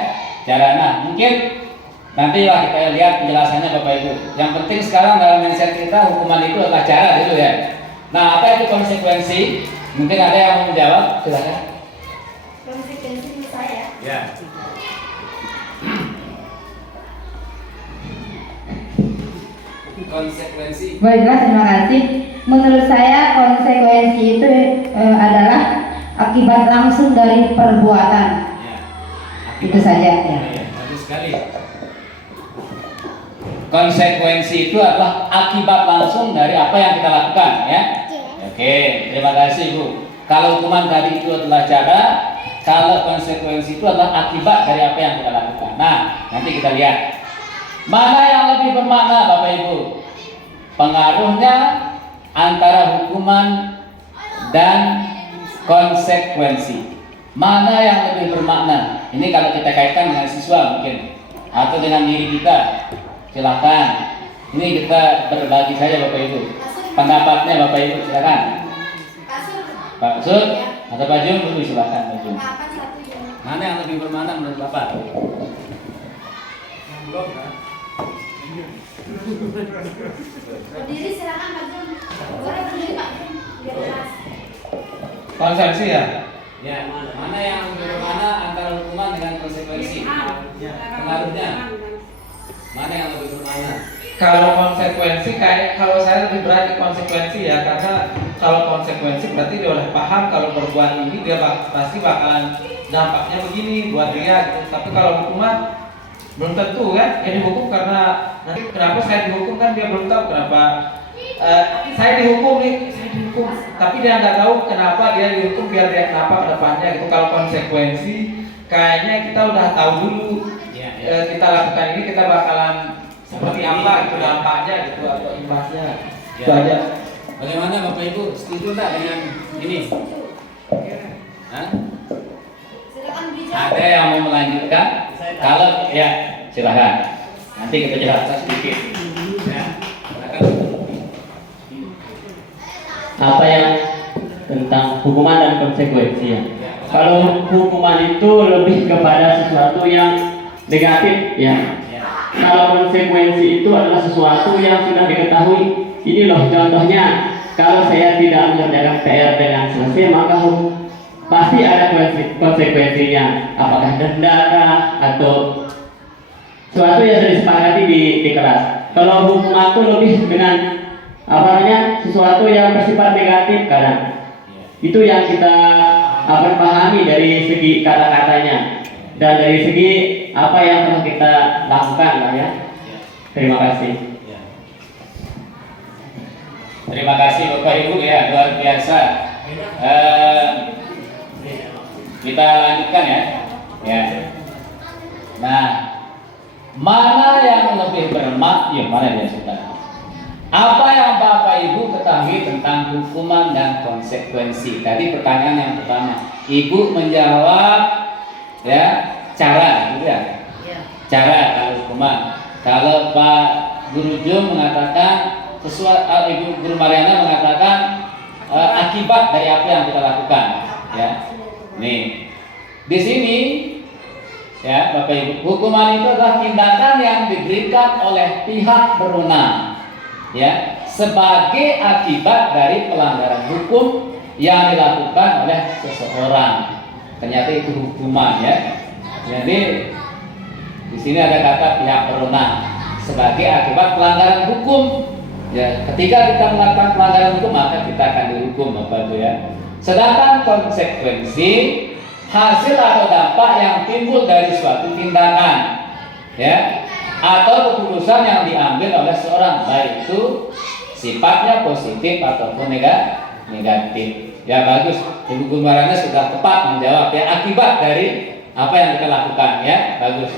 Cara. Nah, mungkin nantilah kita lihat penjelasannya Bapak Ibu. Yang penting sekarang dalam mindset kita hukuman itu adalah cara gitu ya. Nah, apa itu konsekuensi? Mungkin ada yang mau menjawab, silakan. Konsekuensi menurut saya. Ya. Konsekuensi. Baiklah, terima kasih. Menurut saya konsekuensi itu adalah akibat langsung dari perbuatan. Ya. Itu saja. Ya. Bagus sekali. Konsekuensi itu adalah akibat langsung dari apa yang kita lakukan, ya. Oke, terima kasih Bu. Kalau hukuman tadi itu adalah cara, kalau konsekuensi itu adalah akibat dari apa yang kita lakukan. Nah, nanti kita lihat mana yang lebih bermakna, Bapak Ibu. Pengaruhnya antara hukuman dan konsekuensi. Mana yang lebih bermakna? Ini kalau kita kaitkan dengan siswa mungkin, atau dengan diri kita. Silakan. Ini kita berbagi saja Bapak Ibu. Pendapatnya Bapak Ibu silakan. Pak Sud atau Pak Jum dulu silakan Pak Jum. Mana yang lebih bermakna menurut Bapak? Belum kan? Berdiri silakan Pak Jun. Boleh berdiri Pak Jun. Biar jelas. Konsepsi ya? Ya, mana yang lebih bermakna antara hukuman dengan konsekuensi? Pengaruhnya mana yang lebih bermakna? Kalau konsekuensi kalau saya lebih berat di konsekuensi ya, karena kalau konsekuensi berarti dia udah paham kalau berbuat ini dia pasti bakalan dampaknya begini buat dia gitu. Tapi kalau hukuman belum tentu kan, dia dihukum karena nanti kenapa saya dihukum kan dia belum tahu kenapa saya dihukum nih, saya dihukum, tapi dia nggak tahu kenapa dia dihukum biar dia kenapa kedepannya gitu. Kalau konsekuensi kayaknya kita udah tahu dulu kita lakukan ini kita bakalan seperti apa gitu dampaknya gitu atau imbasnya. Itu aja. Bagaimana Bapak Ibu, setuju tak dengan ini? Hah? Silakan bicara. Ada yang mau melanjutkan? Kalau ya silakan. Nanti kita jelaskan sedikit. Ya, silakan. Apa yang tentang hukuman dan konsekuensi ya. Kalau hukuman itu lebih kepada sesuatu yang negatif ya. Kalau konsekuensi itu adalah sesuatu yang sudah diketahui. Ini loh contohnya, kalau saya tidak mengerjakan PR dengan selesai maka pasti ada konsekuensinya. Apakah denda kah atau sesuatu yang sudah disepakati di kelas. Kalau hukuman itu lebih dengan sesuatu yang bersifat negatif kadang. Itu yang kita akan pahami dari segi kata-katanya. dan dari segi apa yang perlu kita lakukan Pak ya. Terima kasih. Terima kasih Bapak Ibu ya, luar biasa. Kita lanjutkan ya. Nah, mana yang lebih bermakna? Ya, mana dia sudah? Apa yang Bapak Ibu ketahui tentang hukuman dan konsekuensi? Tadi pertanyaan yang pertama, Ibu menjawab ya cara, gitu ya? Cara kalau hukuman. Kalau Pak Guru Jo mengatakan Ibu Guru Mariana mengatakan akibat dari apa yang kita lakukan, ya. Nih, di sini ya Bapak Ibu, hukuman itu adalah tindakan yang diberikan oleh pihak berwenang, ya, sebagai akibat dari pelanggaran hukum yang dilakukan oleh seseorang. Ternyata itu hukuman ya. Jadi di sini ada kata pihak berwenang sebagai akibat pelanggaran hukum. Ya, ketika kita melakukan pelanggaran hukum maka kita akan dihukum Bapak Ibu ya. Sedangkan konsekuensi hasil atau dampak yang timbul dari suatu tindakan ya atau keputusan yang diambil oleh seorang, baik itu sifatnya positif ataupun negatif. Ya bagus, Ibu Guru Mariana sudah tepat menjawab ya, akibat dari apa yang kita lakukan ya, bagus.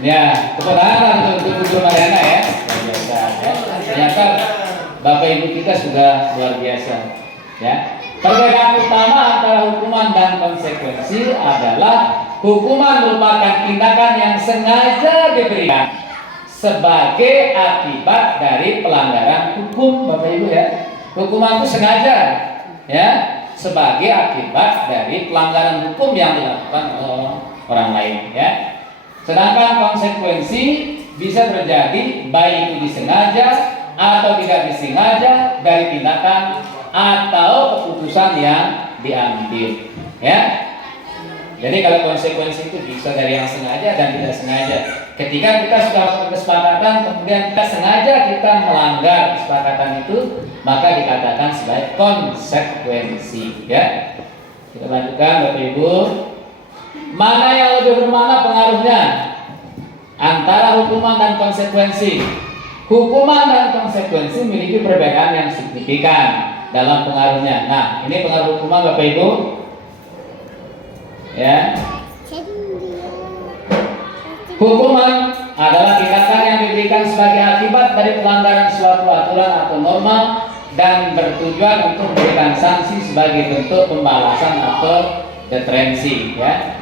Ya, tepuk tangan untuk Ibu Guru Mariana ya. Luar biasa ya. Ternyata Bapak Ibu kita sudah luar biasa ya. Perbedaan utama antara hukuman dan konsekuensi adalah hukuman merupakan tindakan yang sengaja diberikan sebagai akibat dari pelanggaran hukum, Bapak Ibu ya. Hukuman itu sengaja ya sebagai akibat dari pelanggaran hukum yang dilakukan oleh orang lain ya. Sedangkan konsekuensi bisa terjadi baik itu disengaja atau tidak disengaja dari tindakan atau keputusan yang diambil ya. Jadi kalau konsekuensi itu bisa dari yang sengaja dan tidak sengaja. Ketika kita sudah kesepakatan kemudian kita sengaja kita melanggar kesepakatan itu, maka dikatakan sebagai konsekuensi ya. Kita lanjutkan Bapak Ibu. Mana yang lebih bermakna pengaruhnya antara hukuman dan konsekuensi? Hukuman dan konsekuensi memiliki perbedaan yang signifikan dalam pengaruhnya. Nah, ini pengaruh hukuman Bapak Ibu. Ya. Hukuman adalah tindakan yang diberikan sebagai akibat dari pelanggaran suatu aturan atau norma dan bertujuan untuk memberikan sanksi sebagai bentuk pembalasan atau deterensi ya.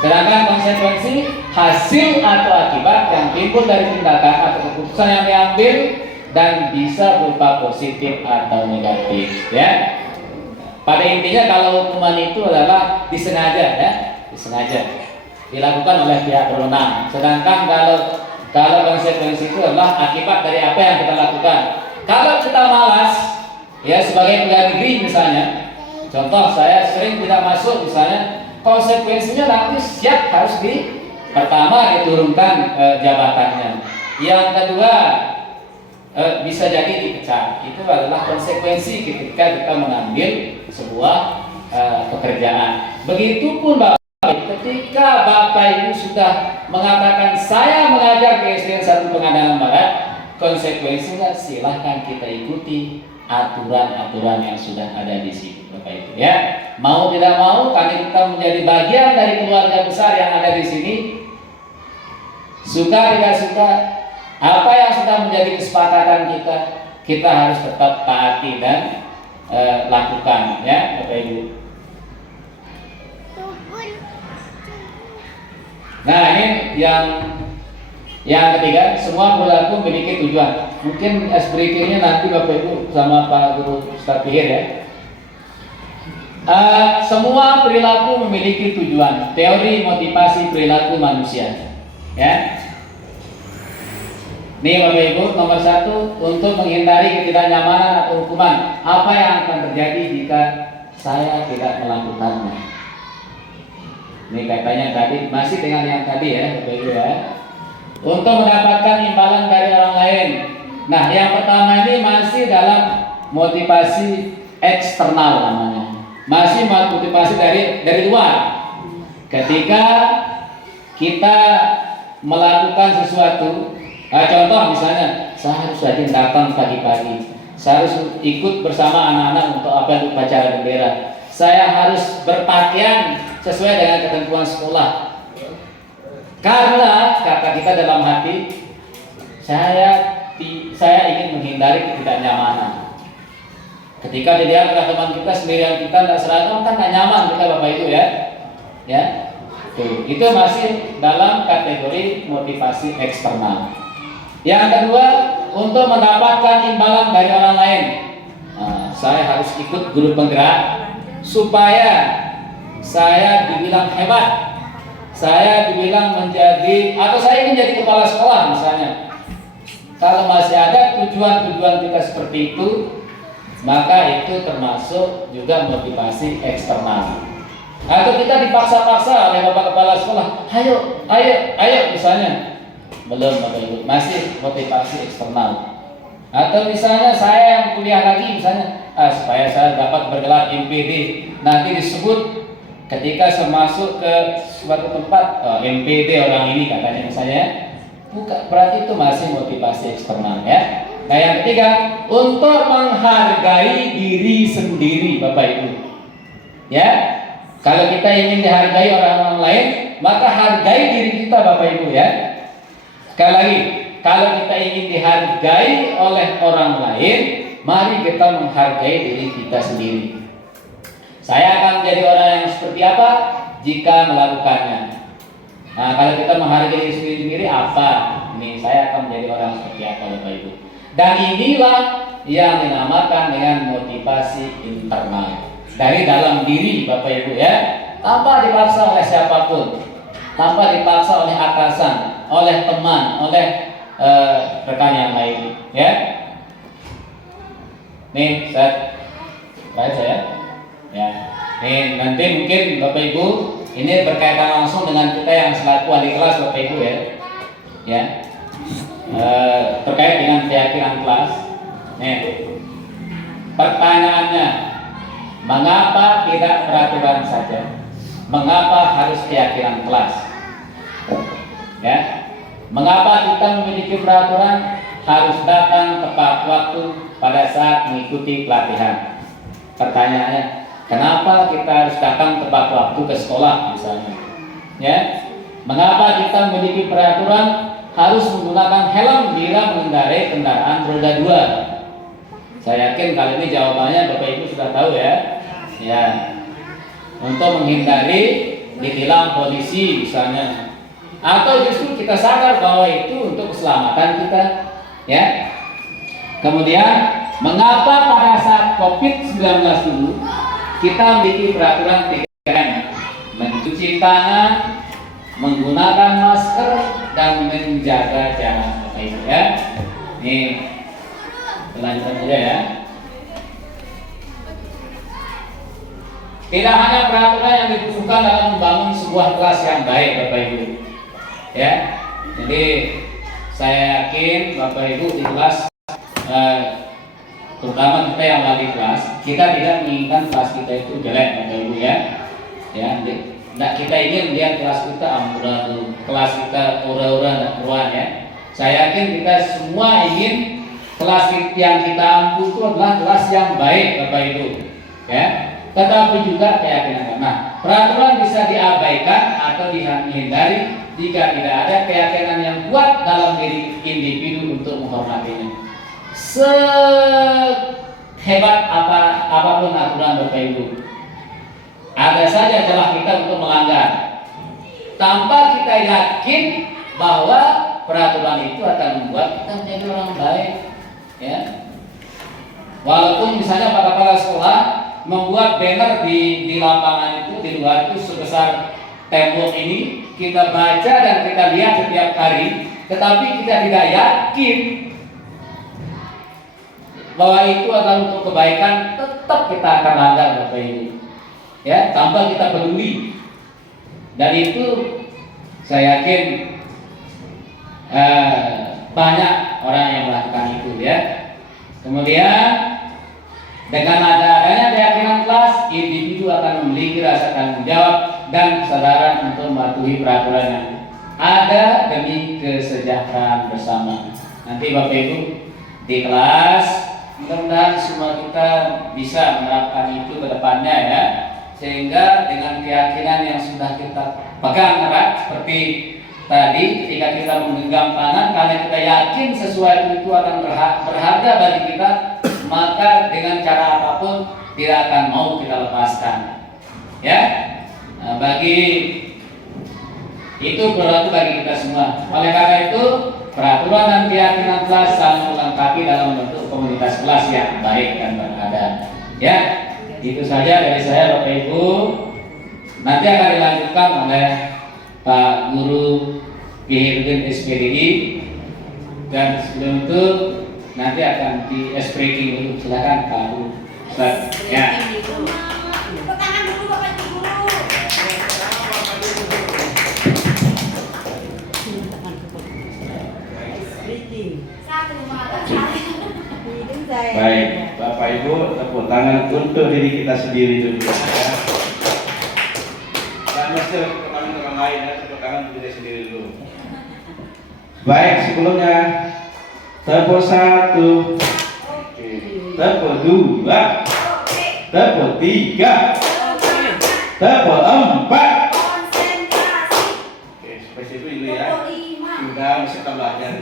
Sedangkan konsekuensi hasil atau akibat yang timbul dari tindakan atau keputusan yang diambil dan bisa berupa positif atau negatif ya. Pada intinya kalau hukuman itu adalah disengaja ya, disengaja dilakukan oleh pihak berwenang. Sedangkan kalau konsekuensi itu adalah akibat dari apa yang kita lakukan. Kalau kita malas ya sebagai pegawai negeri misalnya, contoh saya sering tidak masuk misalnya, konsekuensinya nanti siap harus pertama diturunkan jabatannya. Yang kedua bisa jadi dipecat. Itu adalah konsekuensi ketika kita mengambil sebuah pekerjaan. Begitupun Bapak, ketika Bapak Ibu sudah mengatakan saya mengajar di SDN 1 Pengadangan Barat, konsekuensinya silahkan kita ikuti aturan-aturan yang sudah ada di sini Bapak Ibu ya. Mau tidak mau karena kita menjadi bagian dari keluarga besar yang ada di sini, suka tidak suka, apa yang sudah menjadi kesepakatan kita harus tetap taati dan lakukan ya Bapak Ibu. Nah ini yang ketiga, semua perilaku memiliki tujuan. Mungkin berikutnya nanti Bapak Ibu sama Pak Guru Ustaz Pihir ya. Semua perilaku memiliki tujuan. Teori motivasi perilaku manusia ya. Nih Bapak Ibu, nomor 1, untuk menghindari ketidaknyamanan atau hukuman. Apa yang akan terjadi jika saya tidak melakukannya? Ini kaitannya tadi, masih dengan yang tadi ya Bapak Ibu ya. Untuk mendapatkan imbalan dari orang lain. Nah yang pertama ini masih dalam motivasi eksternal namanya. Masih motivasi dari luar. Ketika kita melakukan sesuatu, contoh misalnya saya harus rajin datang pagi-pagi, saya harus ikut bersama anak-anak untuk apel upacara bendera, saya harus berpakaian sesuai dengan ketentuan sekolah. Karena kata kita dalam hati, saya ingin menghindari ketidaknyamanan. Ketika dilihat teman kita sendirian, kita tidak seragam, kan tidak nyaman kita Bapak Ibu ya. Itu masih dalam kategori motivasi eksternal. Yang kedua, untuk mendapatkan imbalan dari orang lain. Saya harus ikut guru penggerak supaya saya dibilang hebat, saya dibilang menjadi, atau saya ingin jadi kepala sekolah misalnya. Kalau masih ada tujuan-tujuan kita seperti itu, maka itu termasuk juga motivasi eksternal. Atau kita dipaksa-paksa oleh bapak kepala sekolah, ayo misalnya, belum masih motivasi eksternal. Atau misalnya saya yang kuliah lagi misalnya, supaya saya dapat bergelar MPD, nanti disebut ketika saya masuk ke suatu tempat, MPD orang ini katanya misalnya, bukan, berarti itu masih motivasi eksternal ya. Nah yang ketiga, untuk menghargai diri sendiri Bapak Ibu. Ya, kalau kita ingin dihargai orang lain, maka hargai diri kita Bapak Ibu ya. Sekali lagi, kalau kita ingin dihargai oleh orang lain, mari kita menghargai diri kita sendiri. Saya akan menjadi orang yang seperti apa jika melakukannya. Nah, kalau kita menghargai diri sendiri apa? Ini saya akan menjadi orang seperti apa Bapak Ibu. Dan inilah yang dinamakan dengan motivasi internal dari dalam diri Bapak Ibu ya, tanpa dipaksa oleh siapapun, tanpa dipaksa oleh atasan, oleh teman, oleh rekan yang lain ya. Nih saya ya. Nih nanti mungkin Bapak Ibu ini berkaitan langsung dengan kita yang selaku wali kelas Bapak Ibu ya. Terkait dengan keyakinan kelas. Nih, pertanyaannya, mengapa tidak peraturan saja? Mengapa harus keyakinan kelas? Ya, mengapa kita memiliki peraturan harus datang tepat waktu pada saat mengikuti pelatihan? Pertanyaannya, kenapa kita harus datang tepat waktu ke sekolah misalnya? Ya, mengapa kita memiliki peraturan harus menggunakan helm bila mengendarai kendaraan roda 2? Saya yakin kali ini jawabannya Bapak Ibu sudah tahu ya. Ya, untuk menghindari ditilang polisi misalnya, atau justru kita sadar bahwa itu untuk keselamatan kita ya. Kemudian mengapa pada saat COVID-19 dulu kita memiliki peraturan 3M, mencuci tangan, menggunakan masker, dan menjaga jarak Bapak Ibu ya. Nih lanjutan aja ya. Tidak hanya peraturan yang dibutuhkan dalam membangun sebuah kelas yang baik Bapak Ibu ya. Jadi saya yakin Bapak Ibu di kelas, terutama kita yang wali kelas, kita tidak menginginkan kelas kita itu jelek Bapak Ibu ya. Nah, kita ingin lihat kelas kita amburadul, kelas kita ura-ura dan keruan ya. Saya yakin kita semua ingin kelas yang kita ampu itu adalah kelas yang baik Bapak Ibu ya. Tetapi juga keyakinan. Nah, peraturan bisa diabaikan atau dihindari jika tidak ada keyakinan yang kuat dalam diri individu untuk menghormatinya. Sehebat apapun aturan Bapak Ibu, ada saja celah kita untuk melanggar tanpa kita yakin bahwa peraturan itu akan membuat kita menjadi orang baik ya. Walaupun misalnya pada kepala sekolah membuat banner di lapangan itu, di luar itu sebesar tembok ini, kita baca dan kita lihat setiap hari, tetapi kita tidak yakin bahwa itu adalah untuk kebaikan, tetap kita akan langgar Bapak Ibu ya, tanpa kita peduli. Dan itu saya yakin banyak orang yang melakukan itu ya. Kemudian dengan adanya keyakinan kelas, individu akan memiliki rasa tanggung jawab dan kesadaran untuk mematuhi peraturan yang ada demi kesejahteraan bersama. Nanti Bapak Ibu di kelas, mudah-mudahan semua kita bisa menerapkan itu ke depannya ya, sehingga dengan keyakinan yang sudah kita pegang erat seperti tadi ketika kita menggenggam tangan, karena kita yakin sesuatu itu akan berharga bagi kita, maka dengan cara apapun tidak akan mau kita lepaskan ya. Nah, bagi itu berlaku bagi kita semua. Oleh karena itu, peraturan dan keyakinan kelas saling melengkapi dalam bentuk komunitas kelas yang baik dan beradab. Ya, itu saja dari saya Bapak Ibu. Nanti akan dilanjutkan oleh Pak Guru Pihirgen SPDI, dan sebelum itu nanti akan di breaking dulu. Silakan Pak Guru. Ya. Tepuk tangan dulu Bapak Ibu guru. Satu mata saya. Baik, Bapak Ibu, tepuk tangan untuk diri kita sendiri dulu ya. Dan mesti teman-teman lain ya, tepuk tangan untuk diri sendiri dulu. Baik, sebelumnya tepuk 1, tepuk 2, tepuk 3, tepuk 4. Oke, spesifik dulu ya. Sudah mesti kita belajar.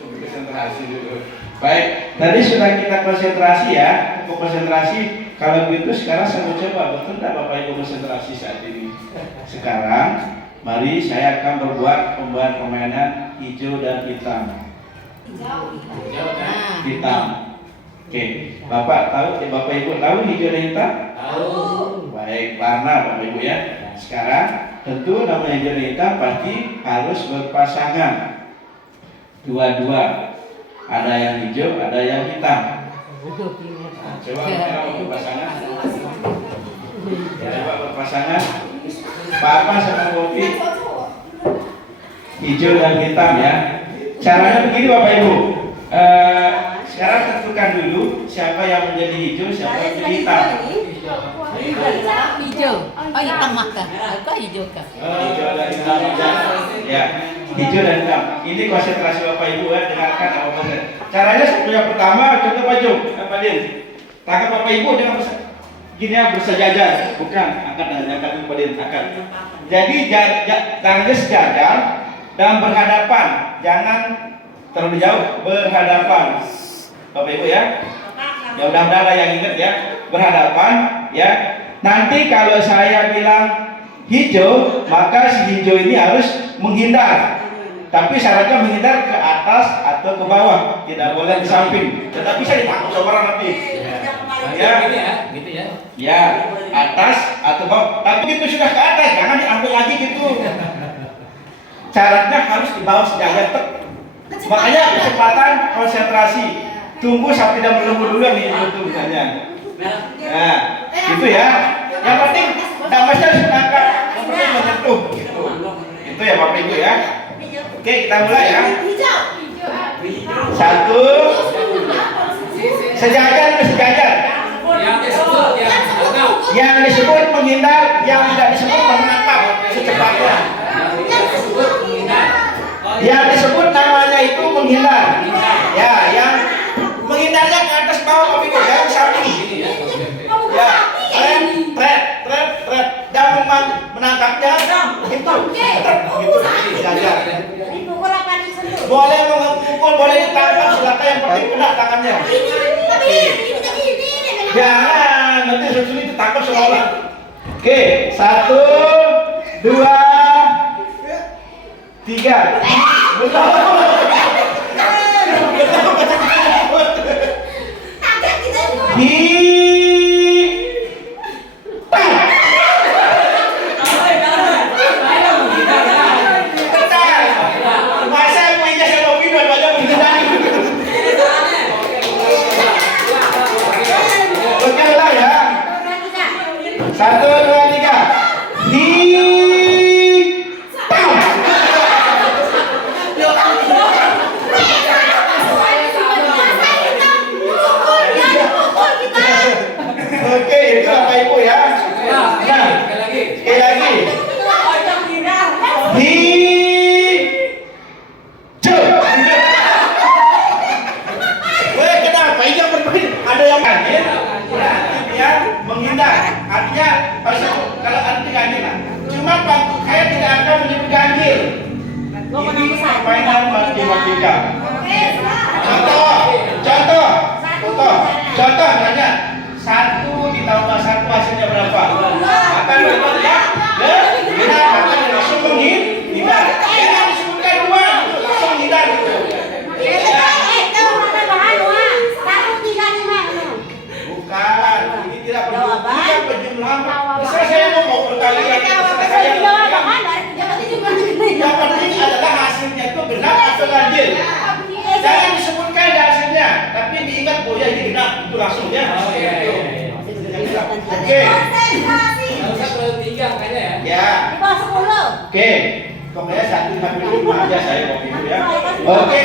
Konsentrasi dulu. Baik, tadi sudah kita konsentrasi ya. Untuk konsentrasi, kalau begitu sekarang saya mau coba, betul tidak Bapak Ibu konsentrasi saat ini? Sekarang, mari saya akan membuat permainan hijau dan hitam. Hitam. Oke, Bapak Ibu tahu hijau dan hitam? Tahu. Baik, warna Bapak Ibu ya. Sekarang tentu nama hijau dan hitam pasti harus berpasangan. Dua-dua. Ada yang hijau, ada yang hitam. Nah, coba kita mau berpasangan. Coba berpasangan. Papa sama Bobi. Hijau dan hitam ya. Caranya begini Bapak Ibu. Sekarang tentukan dulu siapa yang menjadi hijau, siapa yang menjadi hitam. Hijau. Oh, hitam maka. Kok hijau kah? Hijau dan hitam. Ya, hijau dan hitam. Ini konsentrasi Bapak Ibu ya, dengarkan apa benar. Caranya yang pertama, contoh Pak Jo, Pak Din. Tangan Bapak Ibu jangan gini ya, bersejajar, bukan angkat Pak Din, angkat. Jadi tangannya sejajar dan berhadapan, jangan terlalu jauh, berhadapan. Bapak Ibu ya. Ya mudah-mudahan ada yang ingat ya, berhadapan ya. Nanti kalau saya bilang hijau, maka si hijau ini harus menghindar. Tapi syaratnya menghindar ke atas atau ke bawah, tidak boleh di samping. Tetapi bisa ditangkap sama orang nanti. Ya, Gitu ya. ya, atas atau bawah. Tapi itu sudah ke atas, jangan diambil lagi gitu. Syaratnya harus di bawah sejajar. Makanya kecepatan konsentrasi. Tunggu sampai dia melembut dulu nih itu misalnya. Nah, gitu ya. Yang penting tidak mesti harus mengangkat, yang penting menyentuh gitu. Itu ya Bapak Ibu ya. Oke, kita mulai ya. 1. Sejajar itu sejajar. Yang disebut menghindar, yang tidak disebut menangkap secepatnya. Yang disebut namanya itu menghindar. Ya, yang menghindarnya ke atas bawah Bapak Ibu, jangan ke samping. Ya, tret. Dan menangkapnya itu. Sejajar. Boleh memukul, boleh ditangkap, silakan, yang penting kena tangannya. Jangan, nanti sulit ditangkap semua orang. Oke, 1, 2, 3. Oke, itu Bapak Ibu ya. Nah, sekali lagi. artinya kalau arti ganjil lah. Cuma Pak, saya tidak akan menyebut ganjil. Ini permainan matematika. Contoh tanya 1 ditambah 1 hasilnya berapa? Akan berapa ya? Kita akan langsung menghindar. Jangan disebutkan 2, langsung hindar gitu. Bukan, ini tidak berjumlah penjumlahan. Bisa saya mau berkali-kali. Yang penting adalah hasilnya itu genap atau ganjil. Jangan disebutkan hasilnya, tapi diingat oh ya ini genap itu langsung ya. Oke. Ya. Oke. Pokoknya 1 sampai 5 aja saya mau itu ya. Oke.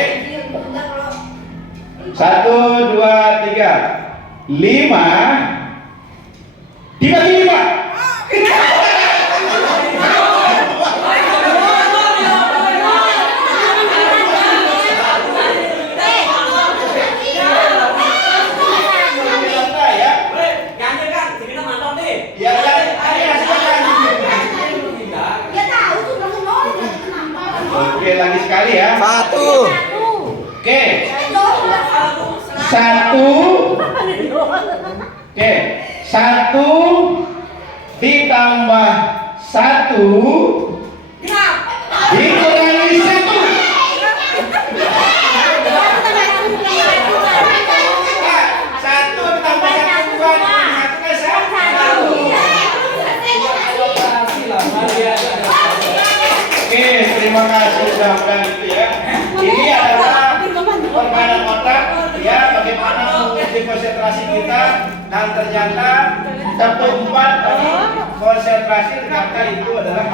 1, 2, 3, 5 dibagi 5. Oke, lagi sekali ya. 1. Oke. 1. Oke. 1 ditambah 1 dikurangi 1. Terima kasih sudah itu ya. Ini adalah permainan otak ya, bagaimana menguji konsentrasi kita, dan ternyata tempat tadi konsentrasi ternyata itu adalah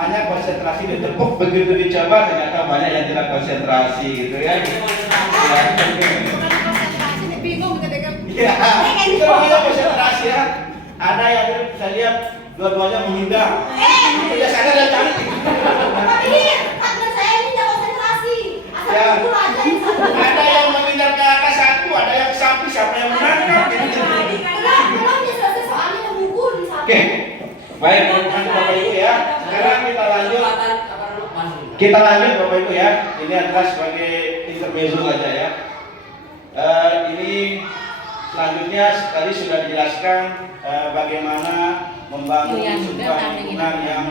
hanya konsentrasi ditepuk, begitu dicoba ternyata banyak yang tidak konsentrasi gitu ya. Iya, itu namanya konsentrasi ya. Ada yang saya lihat dua-duanya menghindar. Tidak sadar dan cari. Ya. Ada yang menghindar ke arah 1, ada yang sapi, siapa yang menangkap? Oke, baik Bapak Ibu ya. Sekarang kita lanjut. Bapak Ibu ya. Ini adalah sebagai intermezzo saja ya. Ini selanjutnya tadi sudah dijelaskan bagaimana membangun sebuah lingkungan yang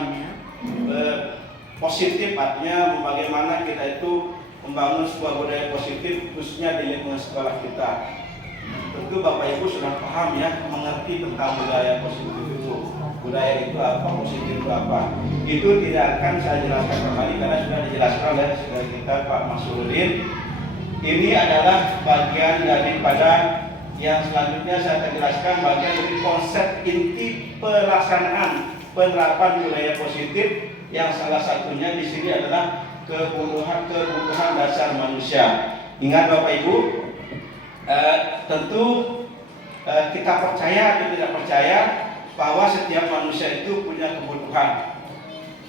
positif, artinya bagaimana kita itu membangun sebuah budaya positif khususnya di lingkungan sekolah kita. Tentu Bapak Ibu sudah paham ya, mengerti tentang budaya positif itu. Budaya itu apa, positif itu apa. Itu tidak akan saya jelaskan kembali karena sudah dijelaskan oleh saudara kita Pak Masrudin. Ini adalah bagian daripada yang selanjutnya saya akan jelaskan bagian dari konsep inti pelaksanaan penerapan budaya positif yang salah satunya di sini adalah kebutuhan dasar manusia. Ingat Bapak Ibu, tentu kita percaya atau tidak percaya bahwa setiap manusia itu punya kebutuhan.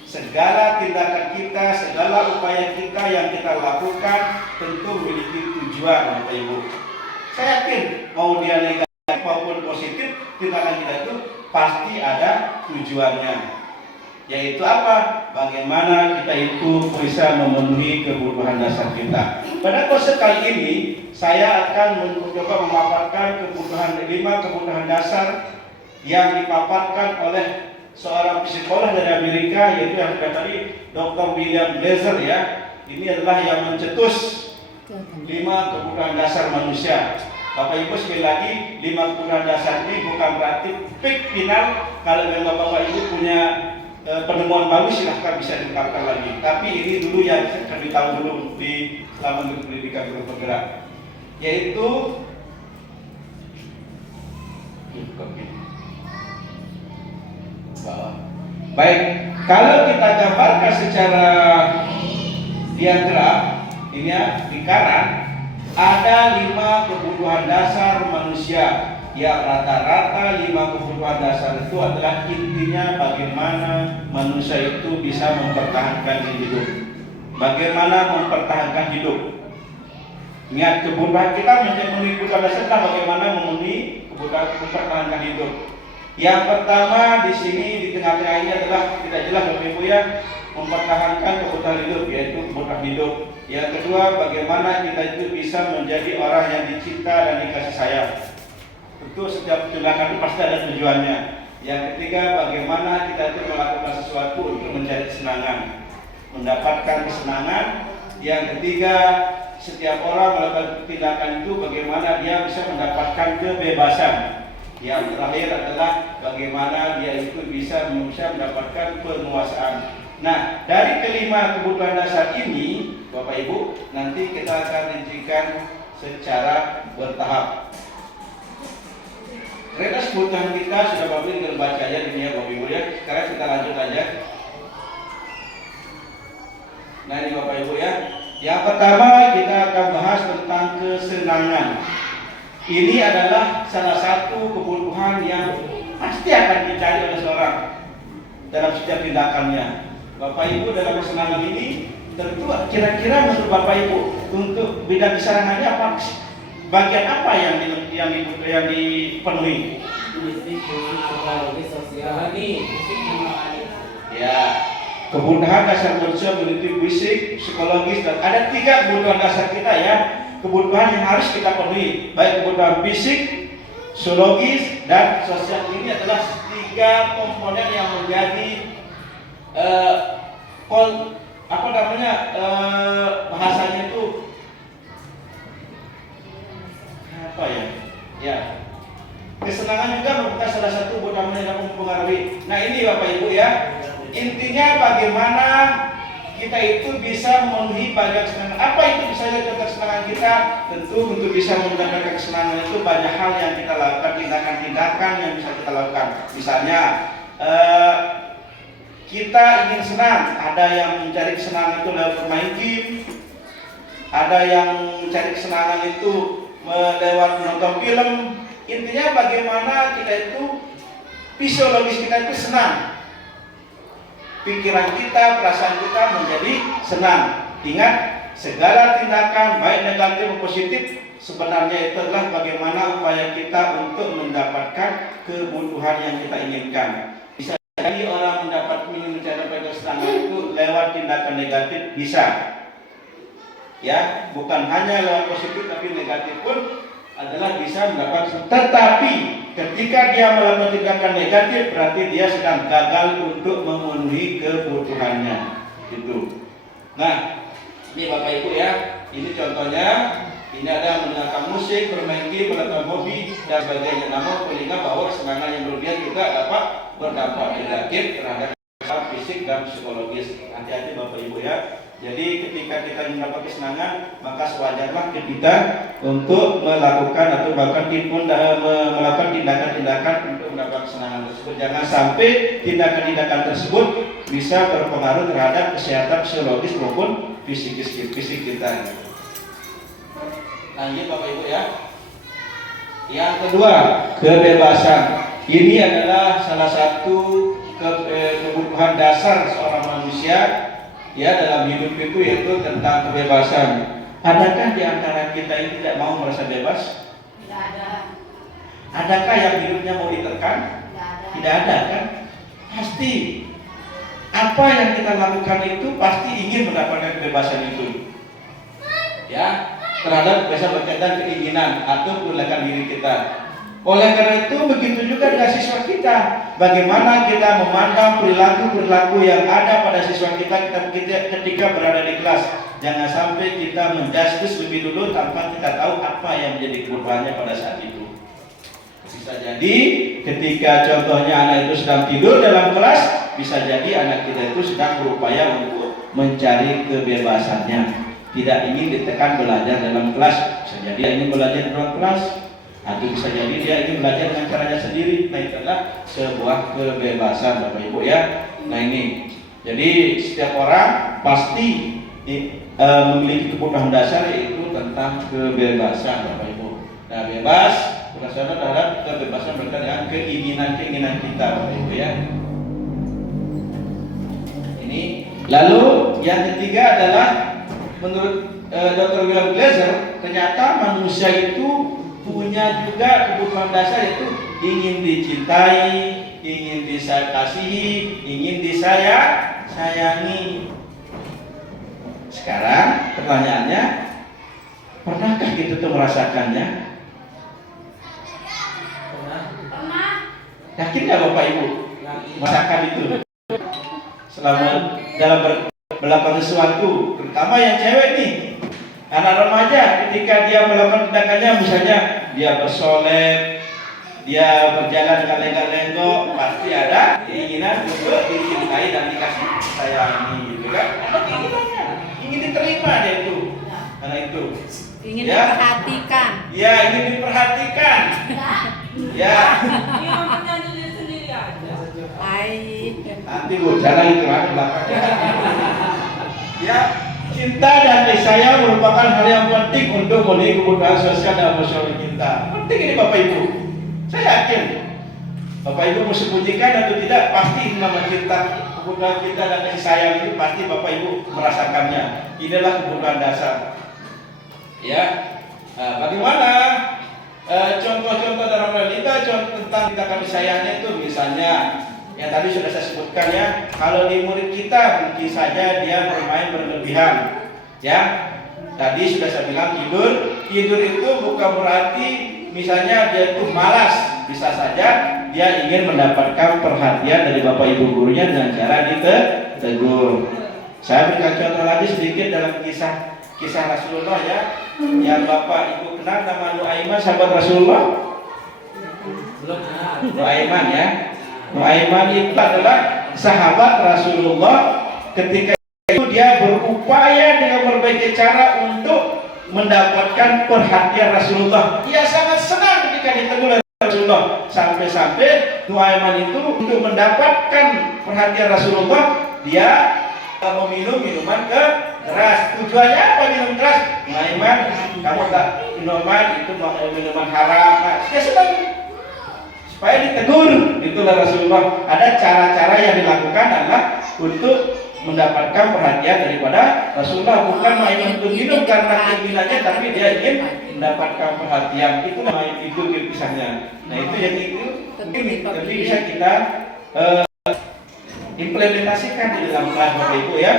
Segala tindakan kita, segala upaya kita yang kita lakukan tentu memiliki tujuan Bapak Ibu. Saya yakin mau dia negatif maupun positif, tindakan kita itu pasti ada tujuannya. Yaitu apa? Bagaimana kita itu bisa memenuhi kebutuhan dasar kita. Pada konsep kali ini, saya akan mencoba memaparkan 5 kebutuhan dasar yang dipaparkan oleh seorang psikolog dari Amerika, yaitu yang tadi Dr. William Blazer ya. Ini adalah yang mencetus 5 kebutuhan dasar manusia. Bapak Ibu sekali lagi, 5 kebutuhan dasar ini bukan berarti peak final. Kalau memang Bapak Ibu punya penemuan baru silahkan bisa diterapkan lagi. Tapi ini dulu yang kami tahu dulu di selama pendidikan guru penggerak, yaitu baik. Kalau kita gambarkan secara diagram ini ya, di kanan ada 5 kebutuhan dasar manusia. Ya, rata-rata 5 kebutuhan dasar itu adalah intinya bagaimana manusia itu bisa mempertahankan hidup. Bagaimana mempertahankan hidup. Ingat, kebutuhan kita memenuhi kebutuhan dasar adalah bagaimana memenuhi kebutuhan mempertahankan hidup. Yang pertama di sini di tengah-tengah ini adalah tidak jelas Bapak Ibu ya, mempertahankan kebutuhan hidup, yaitu kebutuhan hidup. Yang kedua, bagaimana kita itu bisa menjadi orang yang dicinta dan dikasih sayang. Tentu setiap tindakan itu pasti ada tujuannya. Yang ketiga, bagaimana kita itu melakukan sesuatu untuk mencari kesenangan, mendapatkan kesenangan. Yang ketiga, setiap orang melakukan tindakan itu bagaimana dia bisa mendapatkan kebebasan. Yang terakhir adalah bagaimana dia itu bisa mendapatkan penguasaan. Nah, dari kelima kebutuhan dasar ini, Bapak Ibu, nanti kita akan rincikan secara bertahap. Kertas kebutuhan kita sudah Bapak Ibu baca aja ini ya Bapak Ibu ya. Sekarang kita lanjut aja. Nah ini Bapak Ibu ya. Yang pertama kita akan bahas tentang kesenangan. Ini adalah salah satu kebutuhan yang pasti akan dicari oleh seorang dalam setiap tindakannya. Bapak Ibu dalam kesenangan ini tentu kira-kira menurut Bapak Ibu untuk bidang kesenangannya apa? Bagian apa yang dipenuhi? Fisik, psikologi, sosial, Ya, kebutuhan dasar manusia meliputi fisik, psikologis, dan ada 3 kebutuhan dasar kita ya. Kebutuhan yang harus kita penuhi, baik kebutuhan fisik, psikologis, dan sosial. Ini adalah 3 komponen yang menjadi bahasanya itu apa ya? Ya, kesenangan juga merupakan salah satu kebutuhan yang mempengaruhi. Nah ini Bapak Ibu ya, intinya bagaimana kita itu bisa memenuhi bagian kesenangan. Apa itu bisa jadi kesenangan kita? Tentu untuk bisa mendapatkan kesenangan itu banyak hal yang kita lakukan, tindakan-tindakan yang bisa kita lakukan. Misalnya kita ingin senang, ada yang mencari kesenangan itu lewat bermain game, ada yang mencari kesenangan itu lewat menonton film. Intinya bagaimana kita itu fisiologis kita itu senang, pikiran kita, perasaan kita menjadi senang. Ingat, segala tindakan baik negatif maupun positif sebenarnya itu adalah bagaimana upaya kita untuk mendapatkan kebutuhan yang kita inginkan. Bisa jadi orang mencapai kesenangan itu lewat tindakan negatif, bisa ya, bukan hanya lewat positif tapi negatif pun adalah bisa mendapatkan. Tetapi ketika dia melakukan tindakan negatif berarti dia sedang gagal untuk memenuhi kebutuhannya gitu. Nah ini Bapak Ibu ya, ini contohnya. Ini ada mendengarkan musik, bermain game, melakukan hobi dan sebagainya. Namun mengingat bahwa kesenangan yang berlebihan juga dapat berdampak negatif terhadap fisik dan psikologis. Hati-hati Bapak Ibu ya. Jadi ketika kita mendapat kesenangan, maka sewajarnya kita untuk melakukan atau bahkan melakukan tindakan-tindakan untuk mendapatkan kesenangan tersebut. Jangan sampai tindakan-tindakan tersebut bisa berpengaruh terhadap kesehatan psikologis maupun fisik kita. Lanjut Bapak Ibu ya. Yang kedua, kebebasan. Ini adalah salah satu kebutuhan dasar seorang manusia ya dalam hidup itu, yaitu tentang kebebasan. Adakah di antara kita ini tidak mau merasa bebas? Tidak ada. Adakah yang hidupnya mau ditekan? Tidak ada. Tidak ada kan? Pasti apa yang kita lakukan itu pasti ingin mendapatkan kebebasan itu. Ya, terhadap kebebasan berkaitan keinginan atau pergerakan diri kita. Oleh karena itu begitu juga dengan siswa kita. Bagaimana kita memandang perilaku-perilaku yang ada pada siswa kita ketika berada di kelas. Jangan sampai kita menjudge lebih dulu tanpa kita tahu apa yang menjadi kebutuhannya pada saat itu. Bisa jadi ketika contohnya anak itu sedang tidur dalam kelas, bisa jadi anak kita itu sedang berupaya untuk mencari kebebasannya, tidak ingin ditekan belajar dalam kelas. Bisa jadi dia ingin belajar dalam kelas, atau bisa jadi dia ingin belajar dengan caranya sendiri. Nah itu adalah sebuah kebebasan Bapak Ibu ya. Nah ini, jadi setiap orang pasti memiliki kebutuhan dasar, yaitu tentang kebebasan Bapak Ibu. Nah bebas berdasarkan terhadap kebebasan berkaitan dengan keinginan kita Bapak Ibu ya. Ini lalu yang ketiga adalah menurut Dr. William Glasser, ternyata manusia itu punya juga kebutuhan dasar, yaitu ingin dicintai, ingin dikasihi, ingin disayangi. Sekarang pertanyaannya, pernahkah kita tuh merasakannya? Pernah. Yakin nggak Bapak Ibu merasakan itu? Selama dalam melakukan sesuatu, terutama yang cewek nih, anak remaja, ketika dia melakukan tindakannya, misalnya dia bersolek, dia berjalan dengan lenggak-lenggok, pasti ada keinginan untuk dicintai dan dikasih sayangi, gitu kan? Ada keinginannya, ingin diterima dia itu, karena itu. Ingin Ya. diperhatikan. Ya, ingin diperhatikan. Ya. Baik. Nanti Bu, jangan itu lagi belakangnya. Ya, cinta dan kasih sayang merupakan hal yang penting untuk memenuhi kebutuhan sosial dan emosional kita. Penting ini Bapak Ibu. Saya yakin Bapak Ibu mau sembunyikan atau tidak, pasti ini nama cinta, kebutuhan cinta dan kasih sayang itu pasti Bapak Ibu merasakannya. Inilah kebutuhan dasar. Ya, bagaimana contoh-contoh dalam realita, contoh tentang kita kasih sayangnya itu misalnya yang tadi sudah saya sebutkan ya, kalau di murid kita mungkin saja dia bermain berlebihan. Ya, tadi sudah saya bilang tidur itu bukan berarti misalnya dia itu malas, bisa saja dia ingin mendapatkan perhatian dari bapak ibu gurunya dengan cara ditegur. Saya berikan contoh lagi sedikit dalam kisah Rasulullah ya, yang bapak ibu kenal nama Nuaiman sahabat Rasulullah. Nuaiman ya. Nuaiman itu adalah sahabat Rasulullah. Ketika itu dia berupaya dengan berbagai cara untuk mendapatkan perhatian Rasulullah. Dia sangat senang ketika ditegur oleh Rasulullah. Sampai-sampai Nuaiman itu untuk mendapatkan perhatian Rasulullah, dia meminum minuman keras. Tujuannya apa minum keras? Nuaiman, kamu tak minuman itu minuman haram. Nah, dia senang supaya ditegur. Itulah Rasulullah. Ada cara-cara yang dilakukan adalah untuk mendapatkan perhatian daripada Rasulullah, bukan main untuk minum karena keinginannya, tapi dia ingin mendapatkan perhatian. Itulah itu kisahnya. Nah itu yang itu mungkin nanti bisa kita implementasikan di dalam kelas Bapak Ibu ya.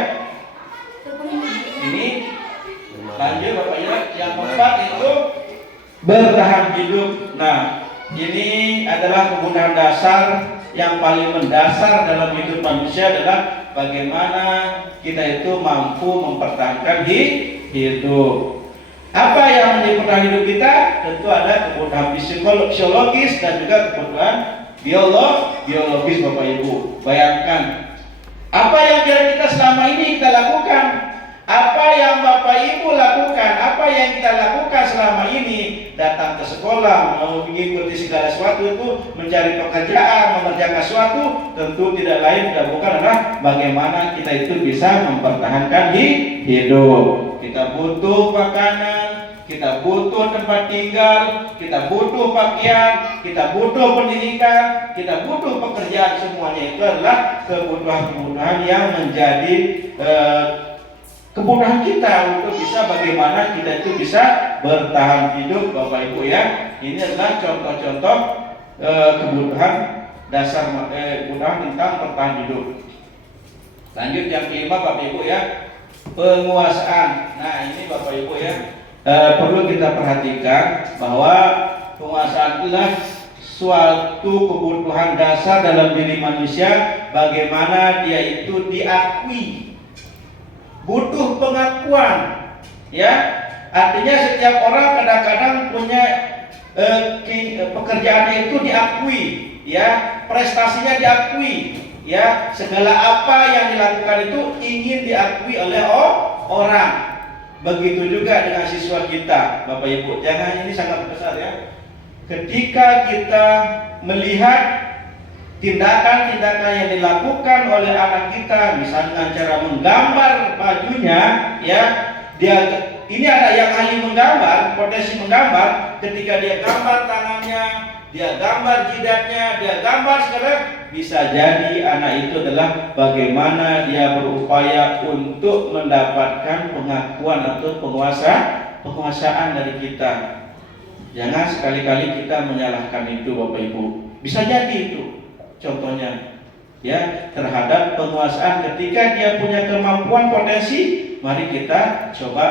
Ini lanjut Bapak Ibu. Yang keempat itu bertahan hidup. Nah ini adalah kebutuhan dasar yang paling mendasar dalam hidup manusia, adalah bagaimana kita itu mampu mempertahankan hidup. Apa yang menjadi kebutuhan hidup kita? Tentu ada kebutuhan fisiologis dan juga kebutuhan biologis Bapak Ibu. Bayangkan apa yang kita selama ini kita lakukan, apa yang Bapak Ibu lakukan, apa yang kita lakukan selama ini, datang ke sekolah, mengikuti segala sesuatu itu, mencari pekerjaan, mengerjakan sesuatu, tentu tidak lain tidak bukan adalah bagaimana kita itu bisa mempertahankan hidup. Kita butuh makanan, kita butuh tempat tinggal, kita butuh pakaian, kita butuh pendidikan, kita butuh pekerjaan. Semuanya itu adalah kebutuhan-kebutuhan yang menjadi kebutuhan kita untuk bisa bagaimana kita itu bisa bertahan hidup Bapak Ibu ya. Ini adalah contoh-contoh kebutuhan dasar, kebutuhan tentang bertahan hidup. Lanjut yang kelima Bapak Ibu ya, penguasaan. Nah ini Bapak Ibu ya, perlu kita perhatikan bahwa penguasaan adalah suatu kebutuhan dasar dalam diri manusia, bagaimana dia itu diakui, butuh pengakuan ya. Artinya setiap orang kadang-kadang punya pekerjaannya itu diakui ya, prestasinya diakui ya, segala apa yang dilakukan itu ingin diakui oleh orang. Begitu juga dengan siswa kita Bapak Ibu, jangan, ini sangat besar ya. Ketika kita melihat tindakan-tindakan yang dilakukan oleh anak kita, misalnya dengan cara menggambar bajunya ya, dia ini ada yang ahli menggambar, potensi menggambar, ketika dia gambar tangannya, dia gambar jidatnya, dia gambar segala, bisa jadi anak itu adalah bagaimana dia berupaya untuk mendapatkan pengakuan atau penguasaan dari kita. Jangan sekali-kali kita menyalahkan itu Bapak Ibu. Bisa jadi itu contohnya ya terhadap penguasaan ketika dia punya kemampuan potensi, mari kita coba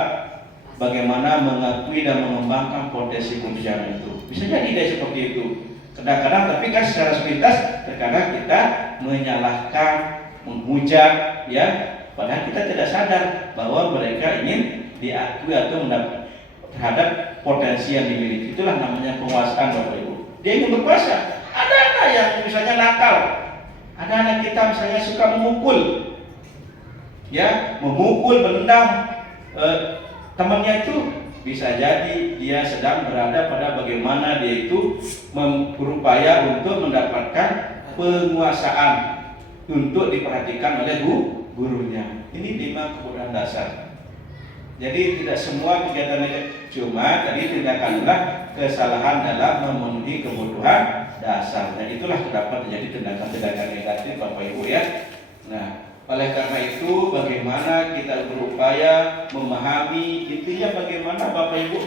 bagaimana mengakui dan mengembangkan potensi pekerjaan itu. Bisa jadi dia seperti itu. Kadang-kadang tapi kan secara sepintas terkadang kita menyalahkan, menghujat ya, padahal kita tidak sadar bahwa mereka ingin diakui atau mendapat terhadap potensi yang dimiliki. Itulah namanya penguasaan Bapak Ibu. Dia ingin berkuasa. Ada anak yang misalnya nakal, ada anak kita misalnya suka memukul, ya, memukul, menendang temannya itu, bisa jadi dia sedang berada pada bagaimana dia itu berupaya untuk mendapatkan penguasaan untuk diperhatikan oleh gurunya. Ini 5 kebutuhan dasar. Jadi tidak semua kegiatan cuma tadi tindakanlah kesalahan dalam memenuhi kebutuhan dasar. Dan itulah terdapat menjadi tindakan-tindakan negatif Bapak Ibu ya. Nah, oleh karena itu bagaimana kita berupaya memahami, intinya bagaimana Bapak Ibu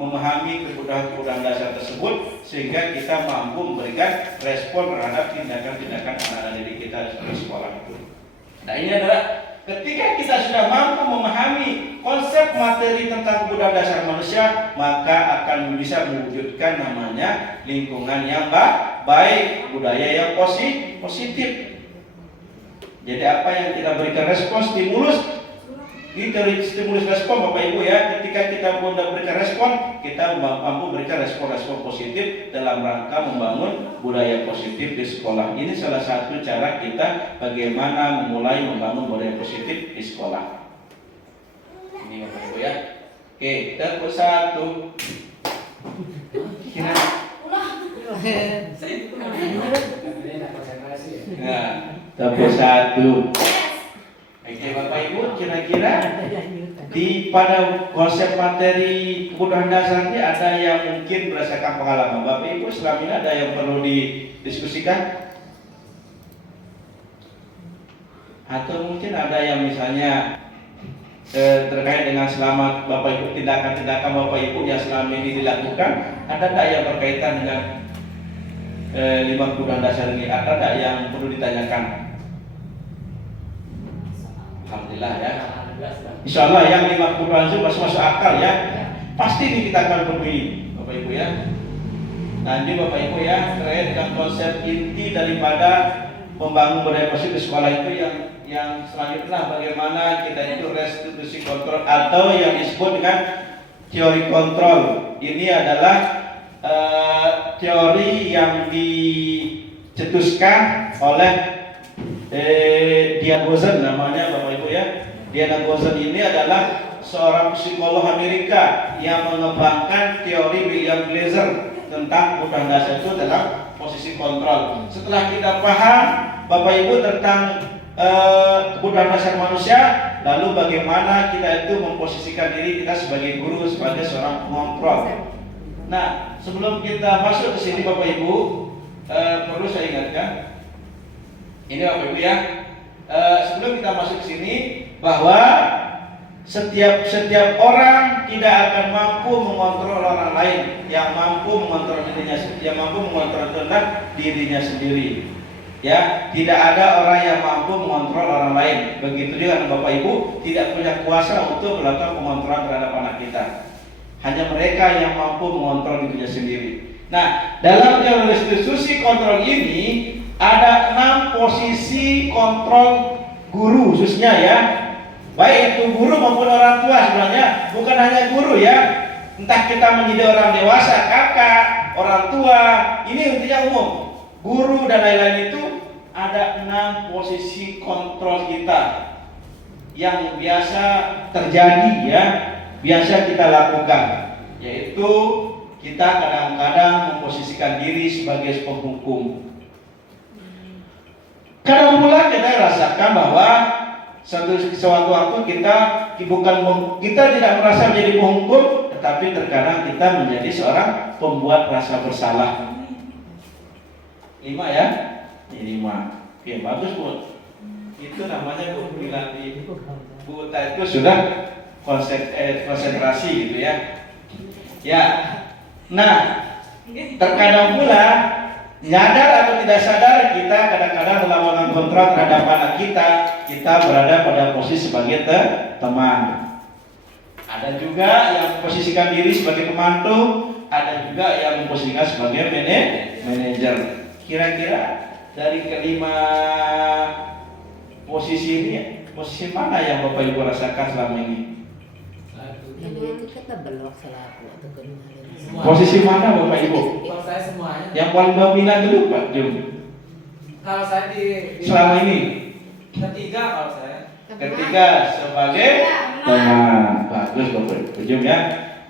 memahami kebutuhan-kebutuhan dasar tersebut sehingga kita mampu memberikan respon terhadap tindakan-tindakan anak-anak didik kita di sekolah itu. Nah, ini adalah ketika kita sudah mampu memahami konsep materi tentang kebutuhan dasar manusia, maka akan bisa mewujudkan namanya lingkungan yang baik, budaya yang positif. Jadi apa yang kita berikan respon, stimulus respon Bapak Ibu ya, ketika kita sudah berikan respon, kita mampu berikan respon-respon positif dalam rangka membangun budaya positif di sekolah. Ini salah satu cara kita bagaimana memulai membangun budaya positif di sekolah. Ini Bapak Ibu ya. Oke, terus satu. Nah, terus satu. Oke Bapak Ibu, kira-kira pada konsep materi kebutuhan dasar ini ada yang mungkin berdasarkan pengalaman Bapak Ibu selama ini ada yang perlu didiskusikan? Atau mungkin ada yang misalnya terkait dengan selama Bapak Ibu tindakan-tindakan Bapak Ibu yang selama ini dilakukan, ada tak yang berkaitan dengan 5 kebutuhan dasar ini? Ada tak yang perlu ditanyakan? Alhamdulillah ya. Insya Allah yang 5 kebutuhan itu masuk akal ya. Pasti ini kita akan penuhi Bapak Ibu ya. Nanti Bapak Ibu ya terkait dengan konsep inti daripada membangun budaya positif di sekolah itu yang selanjutnya bagaimana kita itu restitusi kontrol atau yang disebut dengan teori kontrol. Ini adalah teori yang dicetuskan oleh Diana Gozen namanya Bapak Ibu ya. Diana Gozen ini adalah seorang psikolog Amerika yang mengembangkan teori William Glasser tentang kebutuhan dasar itu dalam posisi kontrol. Setelah kita paham Bapak Ibu tentang kebutuhan dasar manusia, lalu bagaimana kita itu memposisikan diri kita sebagai guru, sebagai seorang pengontrol. Nah, sebelum kita masuk ke sini Bapak Ibu, perlu saya ingatkan, ini Bapak Ibu ya, sebelum kita masuk ke sini bahwa setiap orang tidak akan mampu mengontrol orang lain, yang mampu mengontrol dirinya sendiri. Ya, tidak ada orang yang mampu mengontrol orang lain. Begitu juga Bapak Ibu tidak punya kuasa untuk melakukan pengontrolan terhadap anak kita. Hanya mereka yang mampu mengontrol dirinya sendiri. Nah, dalam teori restitusi kontrol ini ada 6 posisi kontrol guru khususnya ya. Baik itu guru maupun orang tua sebenarnya, bukan hanya guru ya. Entah kita menjadi orang dewasa, kakak, orang tua, ini intinya umum. Guru dan lain-lain itu ada 6 posisi kontrol kita yang biasa terjadi ya, biasa kita lakukan, yaitu kita kadang-kadang memposisikan diri sebagai penghukum. Kadang pula kita rasakan bahwa suatu waktu kita tidak merasa menjadi penghukum, tetapi terkadang kita menjadi seorang pembuat rasa bersalah. 5 ya? Ini 5. Oke, bagus Bu. Itu namanya Bu Bilati. Bu Uta itu sudah konsentrasi gitu ya. Ya. Nah, terkadang pula nyadar atau tidak sadar kita kadang-kadang dalam mengontrol terhadap anak kita berada pada posisi sebagai teman. Ada juga yang memposisikan diri sebagai pembantu, ada juga yang memposisikan sebagai manajer. Kira-kira dari kelima posisi ini, posisi mana yang Bapak Ibu rasakan selama ini? Itu kita belok selaku atau kedua. Posisi mana Bapak Ibu? Kalau saya semuanya. Yang paling dominan dulu Pak Jum. Kalau saya di Selama ini ketiga kalau saya. ketiga sebagai teman. Bagus Bapak Ibu Jum ya.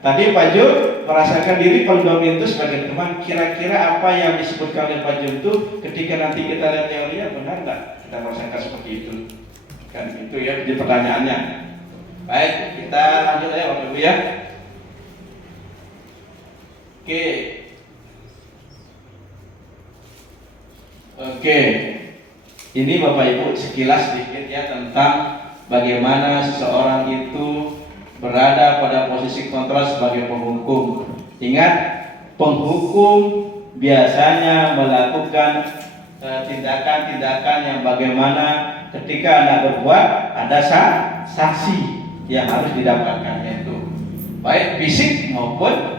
Tadi Pak Jum merasakan diri paling dominan itu sebagai teman. Kira-kira apa yang disebutkan oleh Pak Jum itu ketika nanti kita lihat teorinya benar nggak? Kita merasakan seperti itu. Kan itu ya jadi pertanyaannya. Baik, kita lanjut ya Bapak Ibu ya. Oke. Ini Bapak Ibu sekilas sedikit ya tentang bagaimana seseorang itu berada pada posisi kontrol sebagai penghukum. Ingat, penghukum biasanya melakukan tindakan-tindakan yang bagaimana ketika Anda berbuat ada sanksi yang harus didapatkan, yaitu baik fisik maupun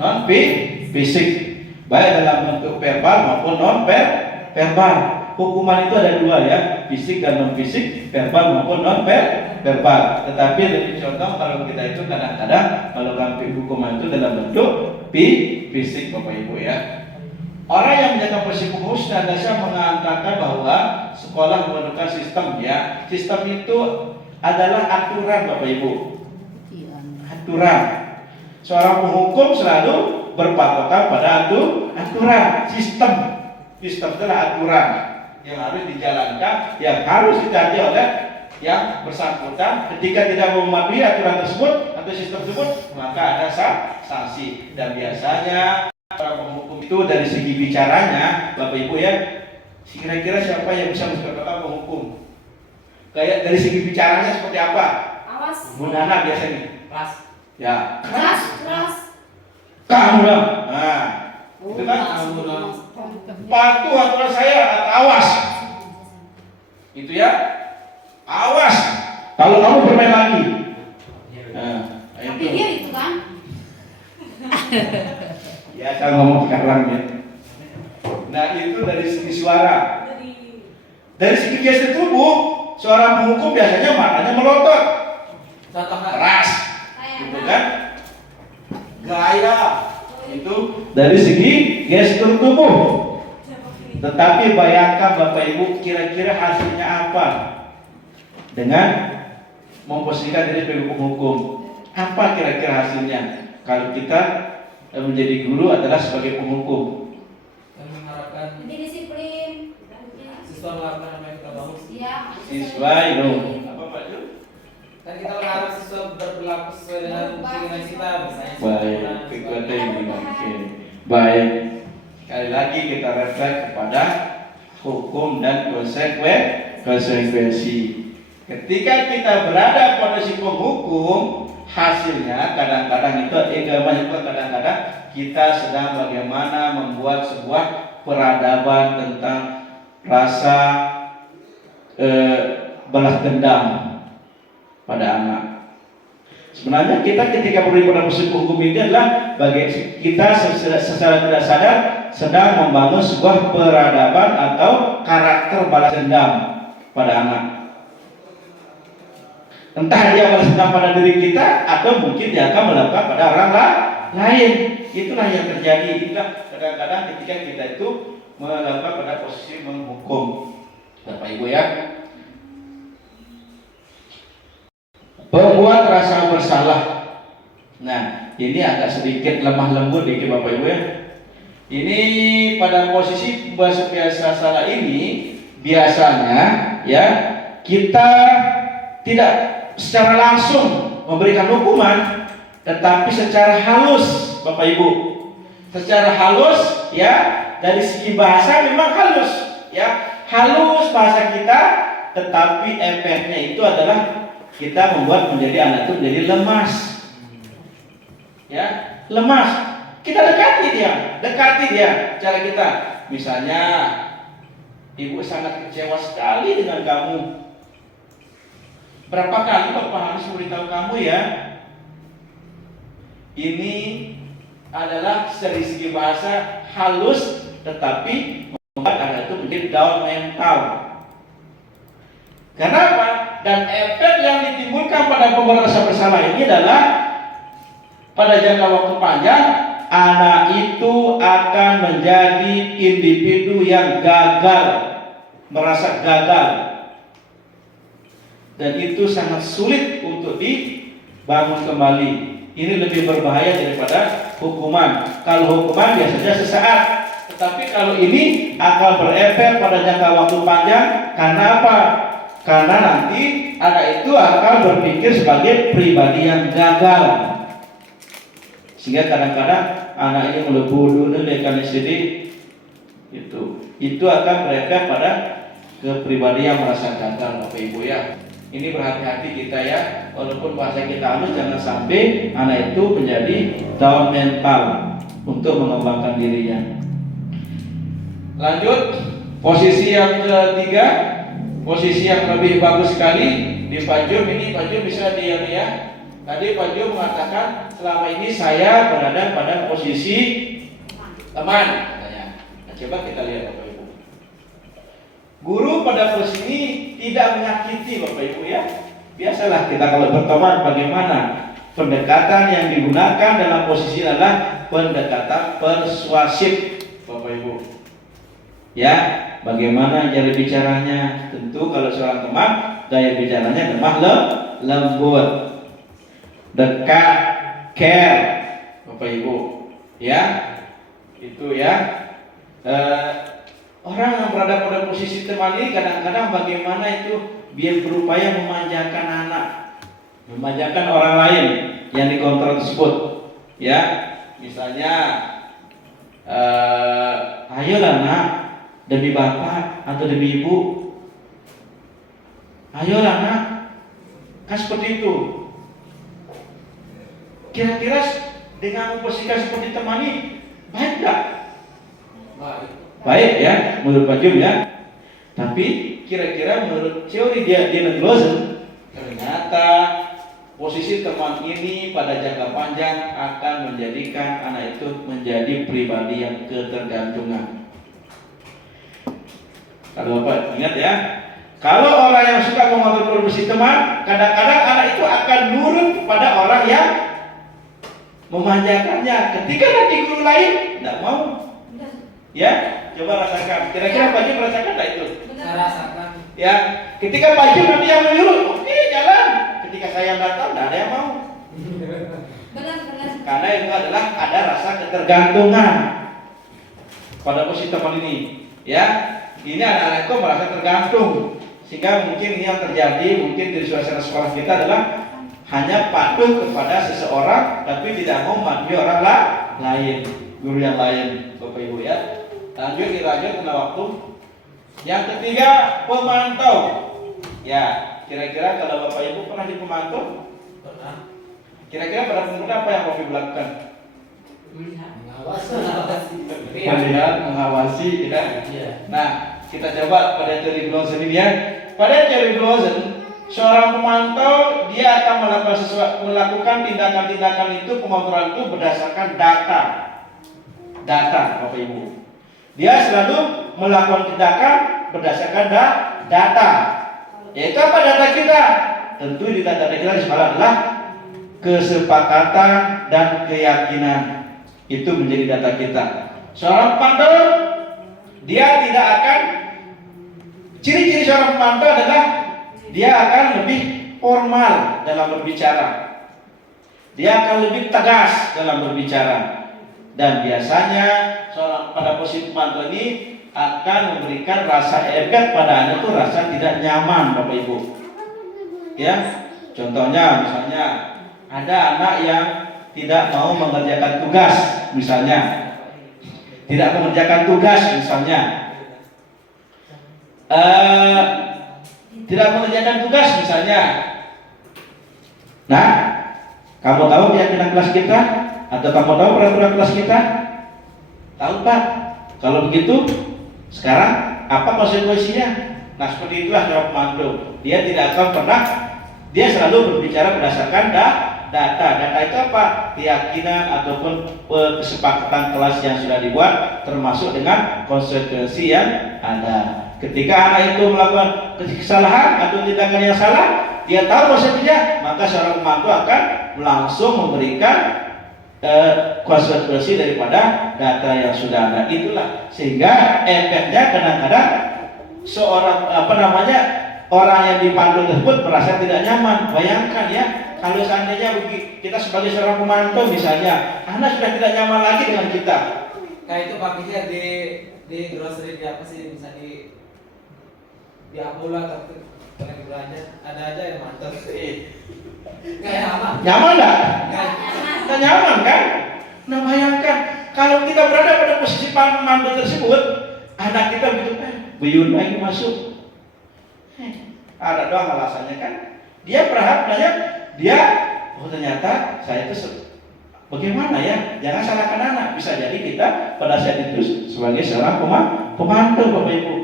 non fisik, baik dalam bentuk verbal maupun non verbal. Hukuman itu ada dua ya, fisik dan non fisik, verbal maupun non verbal. Tetapi lebih contoh kalau kita itu kadang-kadang melakukan hukuman itu dalam bentuk fisik Bapak Ibu ya. Orang yang menjaga posisi hukum senantiasa mengatakan bahwa sekolah memerlukan sistem ya. Sistem itu adalah aturan Bapak Ibu. Aturan. Seorang penghukum selalu berpatokan pada aturan, sistem. Sistem adalah aturan yang harus dijalankan, yang harus ditaati oleh yang bersangkutan. Ketika tidak mematuhi aturan tersebut atau sistem tersebut, maka ada sanksi. Dan biasanya para penghukum itu dari segi bicaranya, Bapak Ibu ya, kira-kira siapa yang bisa menjadi penghukum? Kayak dari segi bicaranya seperti apa? Awas. Bu Nana biasanya. Keras. Ya. Keras. Kamu dong. Nah, itu kan kamu dong. Patuh aturan saya, awas. Itu ya. Awas. Kalau kamu bermain lagi. Nah, Tapi dia itu kan. Ya, saya ngomong sekarang ya. Nah, itu dari segi suara. Dari segi gestur tubuh, seorang penghukum biasanya matanya melotot. Contohnya Keras. Gitu kan? Gaya. Itu dari segi gestur tubuh. Tetapi bayangkan Bapak Ibu, kira-kira hasilnya apa dengan memposisikan diri sebagai penghukum? Apa kira-kira hasilnya kalau kita menjadi guru adalah sebagai penghukum? kami mengharapkan Lebih disiplin. siswa melakukan apa yang kita bangun. Iya. Siswa itu apa Pak Ju? Kan kita berharap siswa berperilaku sesuai dengan keinginan kita, misalnya. Baik, itu yang dimaksud. Baik. Sekali lagi kita refleks kepada hukum dan konsekuensi. Ketika kita berada pada si penghukum, hasilnya kadang-kadang itu kadang-kadang kita sedang bagaimana membuat sebuah peradaban tentang rasa balas dendam pada anak. Sebenarnya kita ketika berada pada posisi hukum ini adalah bagi kita secara tidak sadar sedang membangun sebuah peradaban atau karakter balas dendam pada anak. Entah dia balas dendam pada diri kita atau mungkin dia akan melakukan pada orang lain. Itulah yang terjadi. Itulah kadang-kadang ketika kita itu melakukan pada posisi menghukum. Bapak Ibu ya. Membuat rasa bersalah. Nah, ini agak sedikit lemah lembut dikit Bapak Ibu ya. Ini pada posisi biasa salah ini biasanya ya kita tidak secara langsung memberikan hukuman, tetapi secara halus Bapak Ibu. Secara halus ya, dari segi bahasa memang halus ya. Halus bahasa kita, tetapi efeknya itu adalah kita membuat menjadi anak itu menjadi lemas. Ya, lemas. kita dekati dia cara kita. Misalnya, ibu sangat kecewa sekali dengan kamu. Berapa kali Bapak harus memberitahu kamu ya? Ini adalah dari segi bahasa halus, tetapi membuat anak itu menjadi down mental. Kenapa? Dan efek yang ditimbulkan pada pembuat rasa bersalah ini adalah pada jangka waktu panjang, anak itu akan menjadi individu yang gagal, merasa gagal, dan itu sangat sulit untuk dibangun kembali. Ini lebih berbahaya daripada hukuman. Kalau hukuman biasanya sesaat, tetapi kalau ini akan berefek pada jangka waktu panjang. Karena apa? Karena nanti anak itu akan berpikir sebagai pribadi yang gagal, sehingga kadang-kadang anak ini melebu dulu lekan sini. Itu akan berefek pada kepribadian yang merasa gagal, Bapak Ibu ya. Ini berhati-hati kita ya, walaupun bahasa kita halus, jangan sampai anak itu menjadi down mental untuk mengembangkan dirinya. Lanjut, posisi yang ketiga, posisi yang lebih bagus sekali di Pak Jum. Ini Pak Jum bisa diam ya. Tadi Pak Jum mengatakan selama ini saya berada pada posisi teman katanya. Nah, coba kita lihat Bapak Ibu. Guru pada posisi ini tidak menyakiti Bapak Ibu ya. Biasalah kita kalau berteman bagaimana pendekatan yang digunakan dalam posisi adalah pendekatan persuasif Bapak Ibu. Ya, bagaimana cara bicaranya? Tentu kalau seorang teman, gaya bicaranya lemah lembut, dekat, care, Bapak Ibu. Ya, itu ya. Orang yang berada pada posisi teman ini kadang-kadang bagaimana itu biar berupaya memanjakan anak, memanjakan orang lain yang dikontrol tersebut. Ya, misalnya, ayolah nak, demi bapak atau demi ibu, ayolah nak, kan seperti itu. Kira-kira dengan memposisikan seperti teman ini baik tak? Baik ya, menurut Pak Jum ya. Tapi kira-kira menurut teori dia Glosen, ternyata posisi teman ini pada jangka panjang akan menjadikan anak itu menjadi pribadi yang ketergantungan. Kalau Bapak ingat ya, kalau orang yang suka mengontrol posisi teman, kadang-kadang anak itu akan nurut kepada orang yang memanjakannya. Ketika nanti guru lain tidak mau, ya coba rasakan. Kira-kira Pak Jum merasakan tak itu? Saya rasakan. Ya, ketika Pak Jum nanti yang menyuruh, oke jalan. Ketika saya datang, tidak ada yang mau. Benar. Karena itu adalah ada rasa ketergantungan pada posisi teman ini. Ya, ini anak-anak itu merasa tergantung, sehingga mungkin ini yang terjadi mungkin di suasana sekolah kita adalah hanya patuh kepada seseorang, tapi tidak mau mematuhi orang lain, guru yang lain, Bapak Ibu ya. Lanjut karena waktu. Yang ketiga, pemantau. Ya, kira-kira kalau Bapak Ibu pernah di pemantau? Pernah. Kira-kira pada pemuda apa yang Bapak Ibu lakukan? Melihat, mengawasi, ya. Nah, kita coba pada teori Glosen ini ya. Pada teori Glosen, seorang pemantau dia akan melakukan tindakan-tindakan itu, pengontrolan itu berdasarkan data, Bapak Ibu. Dia selalu melakukan tindakan berdasarkan data. Yaitu apa data kita? Tentu di data kita di sekolah adalah kesepakatan dan keyakinan. Itu menjadi data kita. Seorang pemantau dia tidak akan, ciri-ciri seorang pemantau adalah dia akan lebih formal dalam berbicara. Dia akan lebih tegas dalam berbicara. Dan biasanya seorang pada posisi pemantau ini akan memberikan rasa efek pada anak itu rasa tidak nyaman, Bapak Ibu. Ya, contohnya misalnya ada anak yang tidak mau mengerjakan tugas, misalnya tidak mengerjakan tugas, misalnya tidak mengerjakan tugas, misalnya. Nah, kamu tahu keyakinan kelas kita Atau kamu tahu peraturan kelas kita? Tahu Pak? Kalau begitu, sekarang apa konsekuensinya? Nah seperti itulah seorang pemandu. Dia tidak akan pernah, dia selalu berbicara berdasarkan data. Data itu apa? Keyakinan ataupun kesepakatan kelas yang sudah dibuat, termasuk dengan konsekuensi yang ada. Ketika anak itu melakukan kesalahan atau tindakan yang salah, dia tahu konsekuensinya, maka seorang pemandu akan langsung memberikan konsekuensi daripada data yang sudah ada. Itulah sehingga efeknya kadang-kadang seorang orang yang dipandu tersebut merasa tidak nyaman. Bayangkan ya, kalau seandainya kita sebagai seorang pemantau misalnya, anak sudah tidak nyaman lagi dengan kita. Kayak itu Pak Pikir di grocery di apa sih, bisa di Apola atau lagi belanja, ada aja yang mantap. Kayak apa? Nyaman enggak? Nggak nyaman kan? Nah bayangkan kalau kita berada pada posisi pemandu tersebut, anak kita begitu buyun lagi masuk. Ada doang alasannya kan? Dia berharap dia ternyata saya itu bagaimana ya? Jangan salahkan anak. Bisa jadi kita pada saat itu sebagai seorang pemandu Bapak Ibu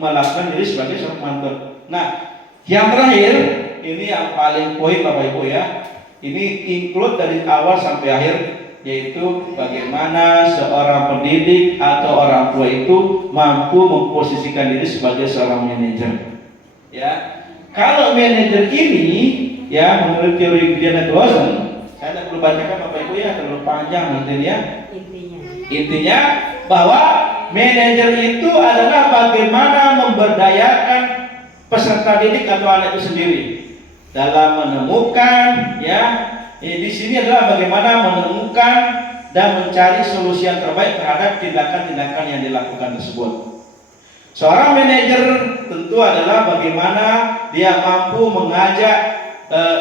melakukan diri sebagai seorang pemandu. Nah, yang terakhir ini yang paling poin Bapak Ibu ya. Ini include dari awal sampai akhir, yaitu bagaimana seorang pendidik atau orang tua itu mampu memposisikan diri sebagai seorang manajer. Ya, kalau manajer ini ya menurut teori Gideon Clausen, saya tidak perlu bacakan Bapak Ibu ya, terlalu panjang nanti ya. Intinya bahwa manajer itu adalah bagaimana memberdayakan peserta didik atau anak itu sendiri dalam menemukan di sini adalah bagaimana menemukan dan mencari solusi yang terbaik terhadap tindakan-tindakan yang dilakukan tersebut. Seorang manajer tentu adalah bagaimana dia mampu mengajak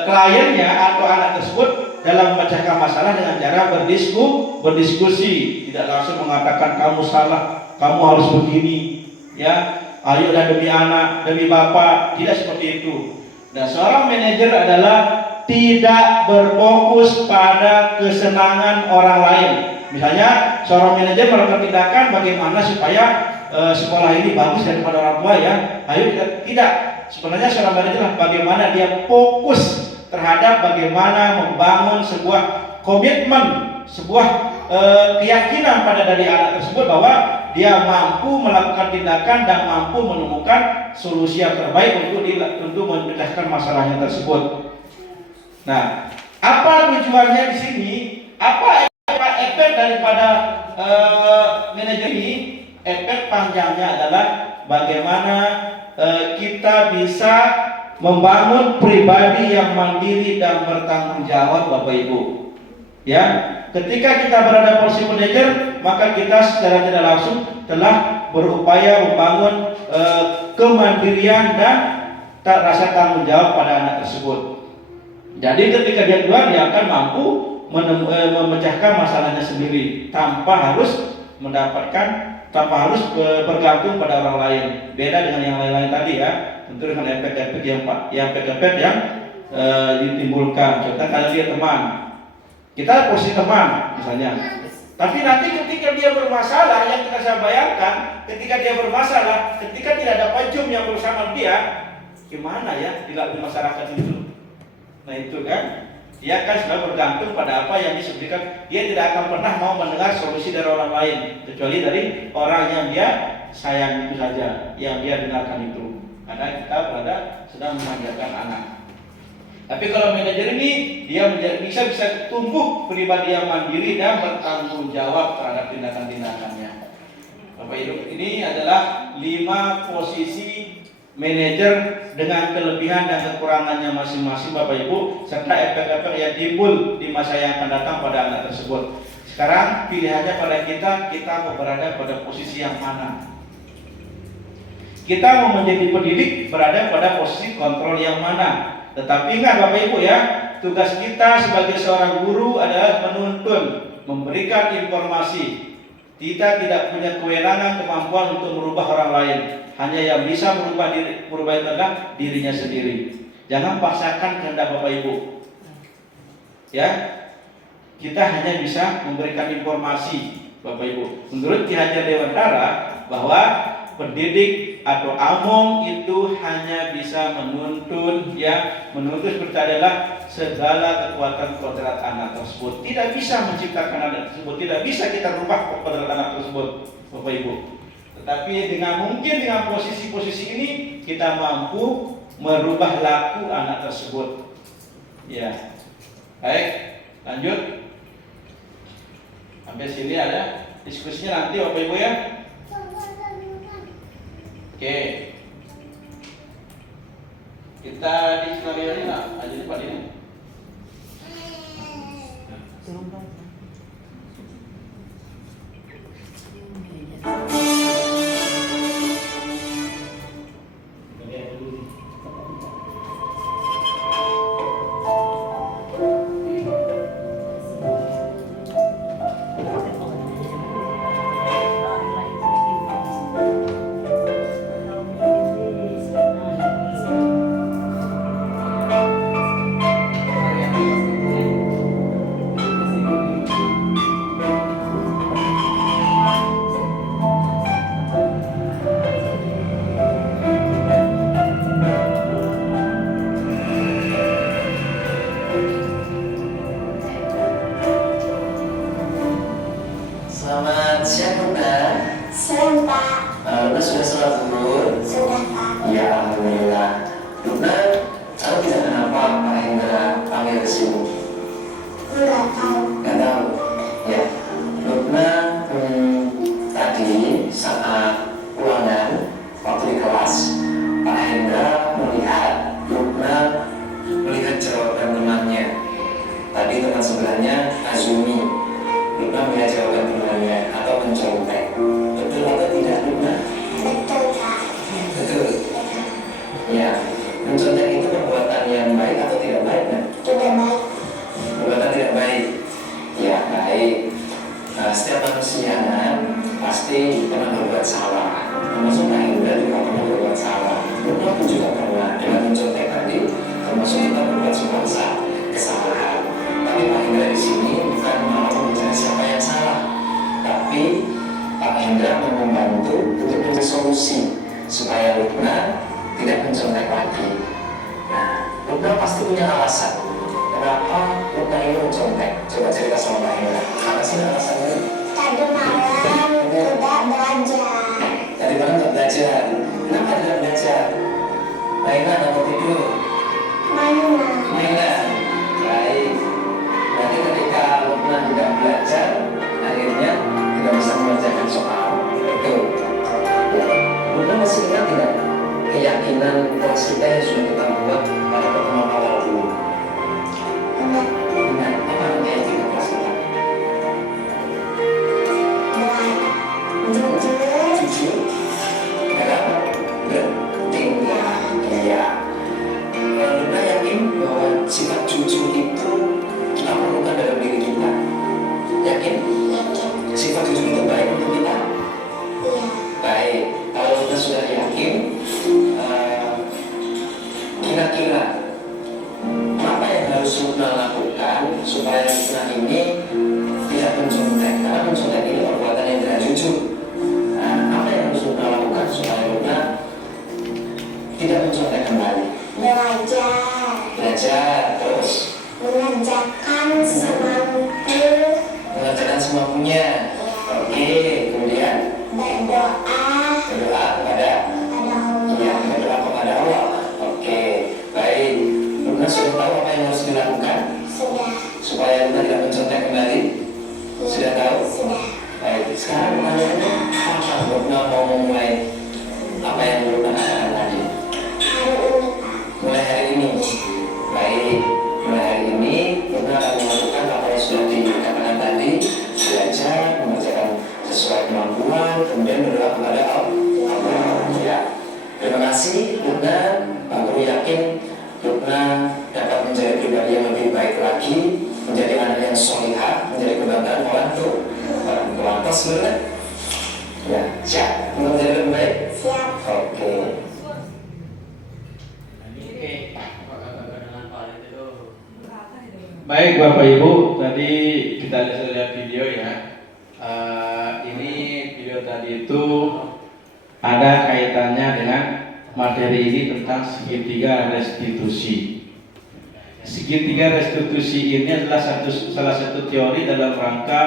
kliennya atau anak tersebut dalam memecahkan masalah dengan cara berdiskusi, tidak langsung mengatakan kamu salah, kamu harus begini, ya, ayolah demi anak, demi bapak, tidak seperti itu. Nah, seorang manajer adalah tidak berfokus pada kesenangan orang lain. Misalnya, seorang manajer melakukan tindakan bagaimana supaya sekolah ini bagus daripada orang tua ya. Ayo kita tidak. Sebenarnya seorang manajer bagaimana dia fokus terhadap bagaimana membangun sebuah komitmen, sebuah keyakinan pada dari anak tersebut bahwa dia mampu melakukan tindakan dan mampu menemukan solusi yang terbaik untuk memecahkan masalahnya tersebut. Nah, apa tujuannya di sini? Apa efek daripada manajer ini? Efek panjangnya adalah bagaimana kita bisa membangun pribadi yang mandiri dan bertanggung jawab, Bapak Ibu. Ya, ketika kita berada posisi manajer, maka kita secara tidak langsung telah berupaya membangun kemandirian dan rasa tanggung jawab pada anak tersebut. Jadi ketika dia keluar, dia akan mampu memecahkan masalahnya sendiri tanpa harus bergantung pada orang lain. Beda dengan yang lain-lain tadi ya, tentu dengan efek-efek yang ditimbulkan. Contoh kalau dia teman, kita posisi teman misalnya, tapi nanti ketika dia bermasalah, yang kita saya bayangkan, ketika dia bermasalah, ketika tidak ada pajum yang bersama dia, gimana ya di masyarakat itu? Nah itu kan, dia kan sudah bergantung pada apa yang disebutkan. Dia tidak akan pernah mau mendengar solusi dari orang lain, kecuali dari orang yang dia sayang itu saja, yang dia dengarkan itu. Karena kita sedang memanjakan anak. Tapi kalau manajer ini, dia bisa tumbuh pribadi yang mandiri dan bertanggung jawab terhadap tindakan-tindakannya. Bapak Ibu, ini adalah 5 posisi manajer dengan kelebihan dan kekurangannya masing-masing, Bapak Ibu, serta efek-efek yang timbul di masa yang akan datang pada anak tersebut. Sekarang pilihannya pada kita mau berada pada posisi yang mana? Kita mau menjadi pendidik, berada pada posisi kontrol yang mana? Tetapi ingat Bapak Ibu ya, tugas kita sebagai seorang guru adalah menuntun, memberikan informasi. Kita tidak punya kewenangan kemampuan untuk merubah orang lain. Hanya yang bisa merubah itu adalah dirinya sendiri. Jangan paksakan kehendak Bapak Ibu. Ya, kita hanya bisa memberikan informasi, Bapak Ibu. Menurut Ki Hajar Dewantara bahwa pendidik atau among itu hanya bisa menuntun, menuntun seperti adalah segala kekuatan kodrat anak tersebut. Tidak bisa menciptakan anak tersebut, tidak bisa kita rubah kodrat anak tersebut, Bapak Ibu. Tetapi dengan posisi-posisi ini kita mampu merubah laku anak tersebut. Ya, baik, lanjut. Sampai sini ada diskusinya nanti, Bapak Ibu ya. Oke, kita di skenario ini lah, aja Pak ini. Selamat siang Bunda. Siang Pak. Bunda sudah sholat zuhur? Sudah Pak. Ya Alhamdulillah. Bunda tahu tidak kenapa Pak Hendra panggil ke sini? Enggak tahu. Nggak tahu. Ya. Bunda tadi saat ulangan waktu di kelas Pak Hendra melihat Bunda melihat jawaban temannya. Tadi teman sebelahnya Azumi. Bunda melihat jawaban temannya atau mencontek. Betul atau tidak Bunda? Betul Pak. Betul. Ya, mencontek itu perbuatan yang baik atau tidak baik? Nah? Tidak baik. Perbuatan tidak baik. Ya baik. Setiap manusia pasti pernah berbuat salah. Termasuk Pak Hendra juga pernah berbuat salah. Bunda pun juga pernah dengan mencontek tadi. Termasuk kita berbuat sebuah kesalahan. Tapi Pak Hendra di sini bukan mau mencari siapa yang salah, tapi Pak Hendra mau membantu untuk mencari solusi supaya Lukna tidak mencontek lagi. Nah, Lukna pasti punya alasan kenapa Lukna ini mencontek. Coba cerita sama Pak Hendra. Apa sih alasannya? Tadi malam tidak belajar. Tadi malam tidak belajar. Kenapa tidak belajar? Mainan atau tidur? Mainan. Mainan. Baik. Nanti ketika Lukman tidak belajar, akhirnya tidak bisa mengerjakan soal. Betul. Ya. Lukman masih ingat tidak keyakinan kelas kita yang sudah kita buat pada pertemuan awal dulu? Enggak. Ingat apa namanya keyakinan kelas kita? Jujur. Dalam bertindak. Iya. Lukman yakin bahwa sifat jujur itu kita perlukan dalam diri kita. Yakin? Sifat jujur itu baik untuk kita? Iya. Baik. Kalau kita sudah yakin, kira-kira apa yang harus kita lakukan supaya kita ini tidak mencontek? Karena mencontek ini perbuatan yang tidak jujur. Nah, apa yang harus kita lakukan supaya kita tidak mencontek kembali? Belajar, terus Mengerjakan semampu. mengerjakan semampunya. Oke, kemudian Berdoa berdoa kepada pada ya, Allah. berdoa kepada Allah. Oke, baik. Luna sudah tahu apa yang harus dilakukan Sudah. supaya Luna tidak mencontek kembali? Sudah tahu? Sudah. Baik, sekarang pertanyaannya apa Luna mau memulai apa yang Luna katakan tadi? Hari ini Pak. Mulai hari ini. Baik, mulai hari ini Luna akan melakukan apa yang sudah dikatakan tadi, belajar, mengerjakan sesuai kemampuan, kemudian berdoa kepada Allah. Ya. Terima kasih Luna. Pak Guru yakin Luna dapat menjadi pribadi yang lebih baik lagi, menjadi anak yang solihah, menjadi kebanggaan orang tua. Terus Luna? Ya, siap. Luna menjadi lebih baik. Siap. Oke. Baik Bapak Ibu, tadi kita lihat video ya. Ini video tadi itu ada kaitannya dengan materi ini tentang segitiga restitusi. Segitiga restitusi ini adalah salah satu teori dalam rangka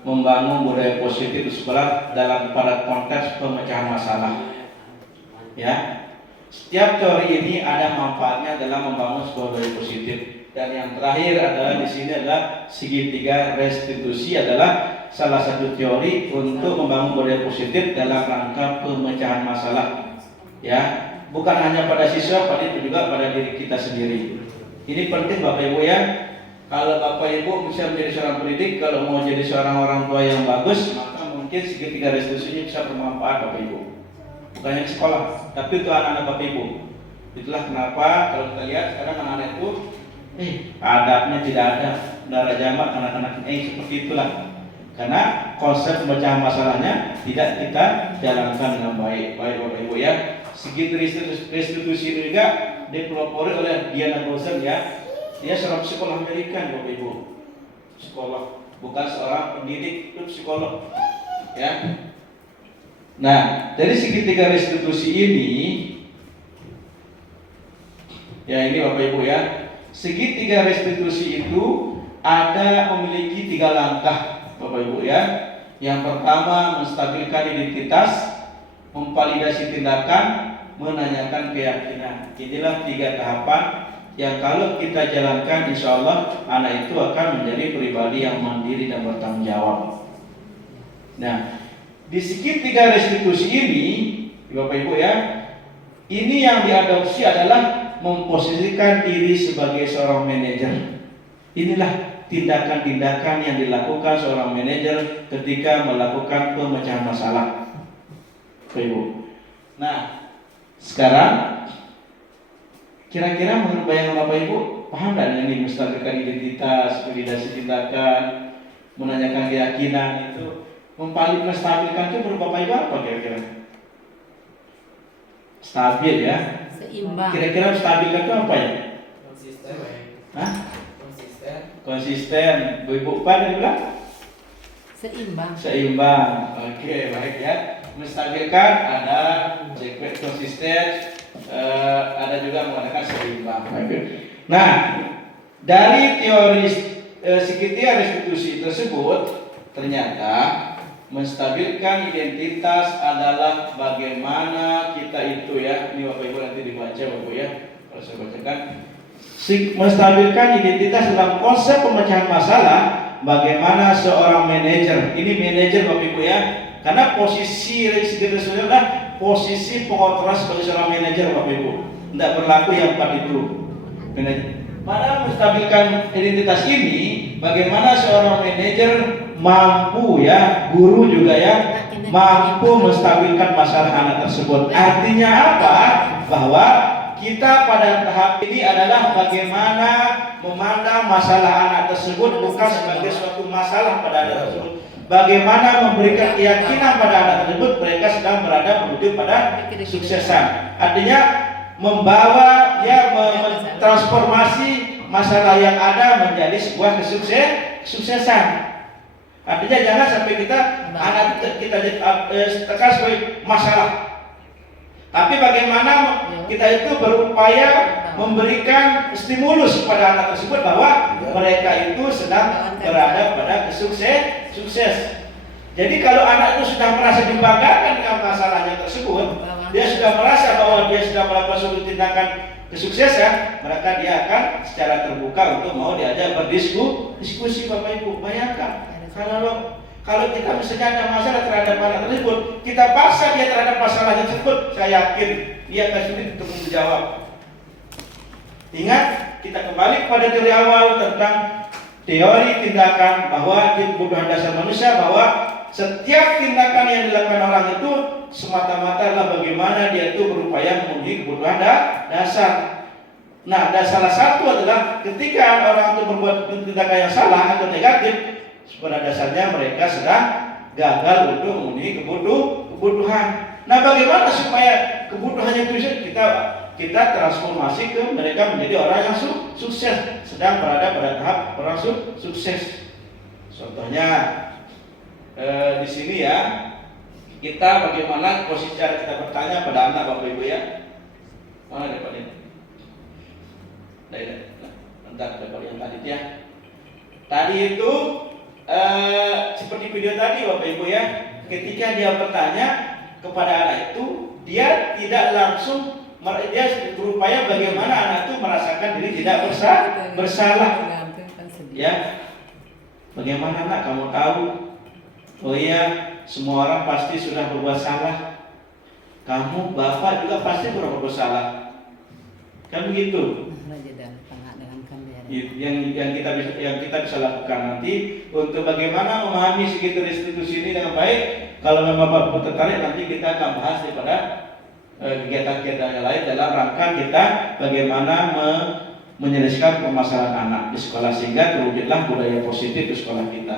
membangun budaya positif di sekolah pada konteks pemecahan masalah. Ya, setiap teori ini ada manfaatnya dalam membangun sebuah budaya positif. Dan yang terakhir adalah di sini adalah segitiga restitusi adalah salah satu teori untuk membangun budaya positif dalam rangka pemecahan masalah. Ya, bukan hanya pada siswa, tapi juga pada diri kita sendiri. Ini penting Bapak Ibu ya. Kalau Bapak Ibu bisa menjadi seorang pendidik, kalau mau jadi seorang orang tua yang bagus, maka mungkin segitiga restitusi bisa bermanfaat Bapak Ibu. Bukan hanya di sekolah, tapi untuk anak-anak Bapak Ibu. Itulah kenapa kalau kita lihat sekarang anak-anak itu adabnya tidak ada, darah jamak anak-anak seperti itulah. Karena konsep pemecahan masalahnya tidak kita jalankan dengan baik. Baik Bapak Ibu ya. Segitiga restitusi juga dipelopori oleh Diana Rosen ya. Dia seorang psikolog Amerika Bapak Ibu. Psikolog, bukan seorang pendidik, itu psikolog. Ya. Nah, dari segitiga restitusi ini ya ini Bapak Ibu ya. Segitiga restitusi itu memiliki 3 langkah Bapak Ibu ya. Yang pertama menstabilkan identitas, memvalidasi tindakan, menanyakan keyakinan. Inilah 3 tahapan yang kalau kita jalankan insya Allah anak itu akan menjadi pribadi yang mandiri dan bertanggung jawab. Nah, di segitiga restitusi ini Bapak Ibu ya, ini yang diadopsi adalah memposisikan diri sebagai seorang manajer. Inilah tindakan-tindakan yang dilakukan seorang manajer ketika melakukan pemecahan masalah. Ibu. Nah, sekarang kira-kira menurut bayangan Bapak Ibu paham tidak ini menstabilkan identitas, validasi tindakan, menanyakan keyakinan itu, menstabilkan itu menurut Bapak Ibu apa kira-kira? Stabil ya. Seimbang. Kira-kira menstabilkan itu apa ya? Konsisten. Hah? Konsisten. Konsisten. Bu Pak tadi bilang? Seimbang. Seimbang. Oke, baik ya. Menstabilkan ada konsisten, ada juga mengatakan seimbang. Nah, dari teori segitiga restitusi tersebut ternyata menstabilkan identitas adalah bagaimana kita itu ya, ini Bapak Ibu nanti dibaca Bapak Ibu ya, kalau saya bacakan. Menstabilkan identitas dalam konsep pemecahan masalah, bagaimana seorang manajer, ini manajer Bapak Ibu ya, karena posisi segitiga restitusi adalah posisi pengontrol sebagai seorang manajer Bapak Ibu, tidak berlaku yang 4 itu. Pada menstabilkan identitas ini, bagaimana seorang manajer mampu ya, guru juga ya, mampu menstabilkan masalah anak tersebut. Artinya apa? Bahwa kita pada tahap ini adalah bagaimana memandang masalah anak tersebut bukan sebagai suatu masalah pada anak tersebut. Bagaimana memberikan keyakinan pada anak tersebut mereka sedang berada menuju pada kesuksesan. Artinya membawa ya, transformasi masalah yang ada menjadi sebuah kesuksesan. Artinya jangan sampai kita anak kita tekan sebagai masalah. Tapi bagaimana kita itu berupaya memberikan stimulus kepada anak tersebut bahwa mereka itu sedang berada pada sukses. Jadi kalau anak itu sudah merasa dibanggakan dengan masalahnya tersebut, dia sudah merasa bahwa dia sudah melakukan suatu tindakan kesuksesan, maka dia akan secara terbuka untuk mau diajak berdiskusi Bapak Ibu. Bayangkan kalau kita misalnya ada masalah terhadap anak tersebut, kita paksa dia terhadap masalah tersebut, saya yakin dia akan sulit untuk menjawab. Ingat, kita kembali kepada teori awal tentang teori tindakan bahwa di kebutuhan dasar manusia, bahwa setiap tindakan yang dilakukan orang itu semata-mata adalah bagaimana dia itu berupaya memenuhi kebutuhan dasar. Nah, dan salah satu adalah ketika orang itu berbuat tindakan yang salah atau negatif, pada dasarnya mereka sedang gagal untuk memenuhi kebutuhan. Nah, bagaimana supaya kebutuhannya itu bisa kita kita transformasi ke mereka menjadi orang yang sukses, sedang berada pada tahap orang sukses. Contohnya di sini ya, kita bagaimana posisi cara kita bertanya pada anak Bapak Ibu ya. Mana dapat ini? Bentar, dapat yang tadi ya. Tadi itu seperti video tadi Bapak Ibu ya, ketika dia bertanya kepada anak itu, dia tidak langsung, dia berupaya bagaimana anak itu merasakan diri tidak bersalah. Ya, bagaimana nak kamu tahu? Oh iya, semua orang pasti sudah berbuat salah. Kamu bapak juga pasti pernah berbuat salah. Kan begitu. Yang kita bisa lakukan nanti untuk bagaimana memahami sekitar restitusi ini dengan baik. Kalau memang Bapak tertarik, nanti kita akan bahas daripada kegiatan-kegiatan yang lain dalam rangka kita bagaimana menyelesaikan permasalahan anak di sekolah sehingga terwujudlah budaya positif di sekolah kita.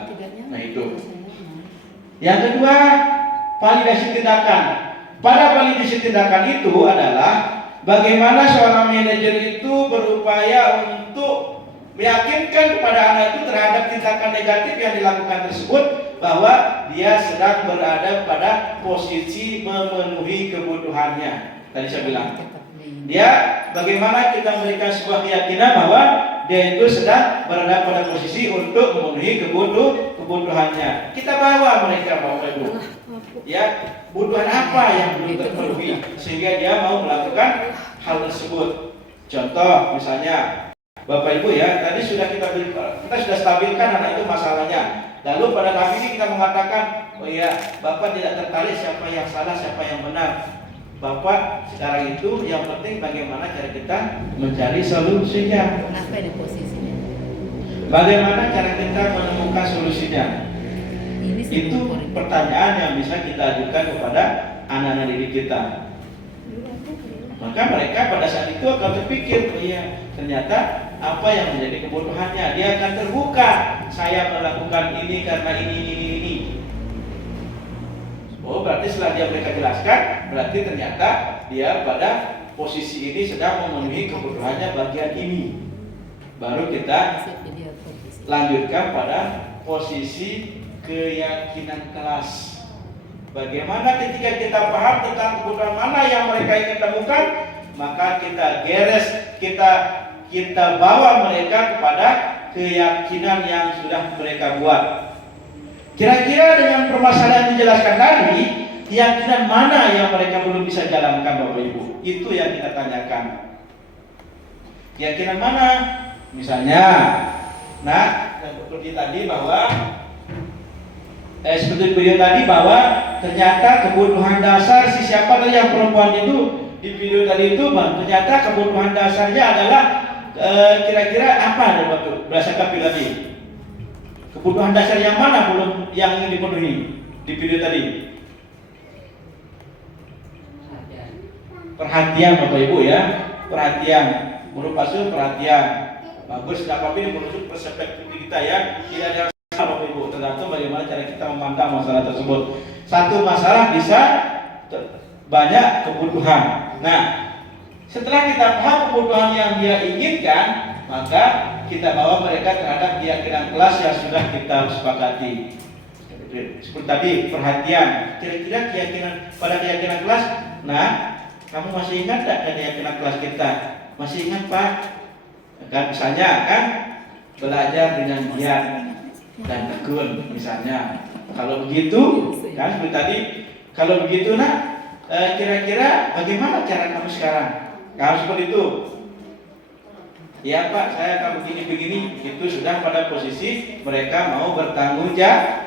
Nah itu. Yang kedua, validasi tindakan. Pada validasi tindakan itu adalah bagaimana seorang manajer itu berupaya untuk meyakinkan kepada anak itu terhadap tindakan negatif yang dilakukan tersebut bahwa dia sedang berada pada posisi memenuhi kebutuhannya. Tadi saya bilang, dia bagaimana kita memberikan sebuah keyakinan bahwa dia itu sedang berada pada posisi untuk memenuhi kebutuhannya. Kita bawa mereka Bapak Ibu, ya, kebutuhan apa yang belum terpenuhi sehingga dia mau melakukan hal tersebut. Contoh misalnya Bapak Ibu ya, tadi sudah kita sudah stabilkan anak itu masalahnya. Lalu pada tahap ini kita mengatakan, oh iya, Bapak tidak tertarik siapa yang salah, siapa yang benar. Bapak sekarang itu yang penting bagaimana cara kita mencari solusinya. Kenapa di posisinya? Bagaimana cara kita menemukan solusinya? Itu pertanyaan yang bisa kita ajukan kepada anak-anak didik kita. Maka mereka pada saat itu akan berpikir, oh iya, ternyata apa yang menjadi kebutuhannya. Dia akan terbuka. Saya melakukan ini karena ini. Oh, berarti setelah dia mereka jelaskan, berarti ternyata dia pada posisi ini sedang memenuhi kebutuhannya bagian ini. Baru kita lanjutkan pada posisi keyakinan kelas. Bagaimana ketika kita paham tentang kebutuhan mana yang mereka ingin temukan, maka kita kita bawa mereka kepada keyakinan yang sudah mereka buat. Kira-kira dengan permasalahan yang dijelaskan tadi, keyakinan mana yang mereka belum bisa jalankan Bapak Ibu? Itu yang kita tanyakan. Keyakinan mana? Misalnya, seperti tadi bahwa seperti video tadi bahwa ternyata kebutuhan dasar si siapa tadi yang perempuan itu di video tadi itu, ternyata kebutuhan dasarnya adalah kira-kira apa berdasarkan video tadi? Kebutuhan dasar yang mana belum yang ingin dipenuhi di video tadi? Perhatian Bapak Ibu ya, perhatian. Menurut Pasul perhatian. Bagus, tapi ini menunjuk perspektif kita ya. Tidak ada yang salah Bapak Ibu, tergantung bagaimana cara kita memandang masalah tersebut. Satu masalah bisa banyak kebutuhan. Nah, setelah kita paham kebutuhan yang dia inginkan, maka kita bawa mereka terhadap keyakinan kelas yang sudah kita sepakati. Seperti tadi perhatian, kira-kira pada keyakinan kelas. Nah, kamu masih ingat tak keyakinan kelas kita? Masih ingat Pak? Kan misalnya kan belajar dengan giat dan tekun misalnya. Kalau begitu, kan seperti tadi. Kalau begitu kira-kira bagaimana cara kamu sekarang? Kalau seperti itu. Ya Pak, saya akan begini-begini. Itu sudah pada posisi mereka mau bertanggung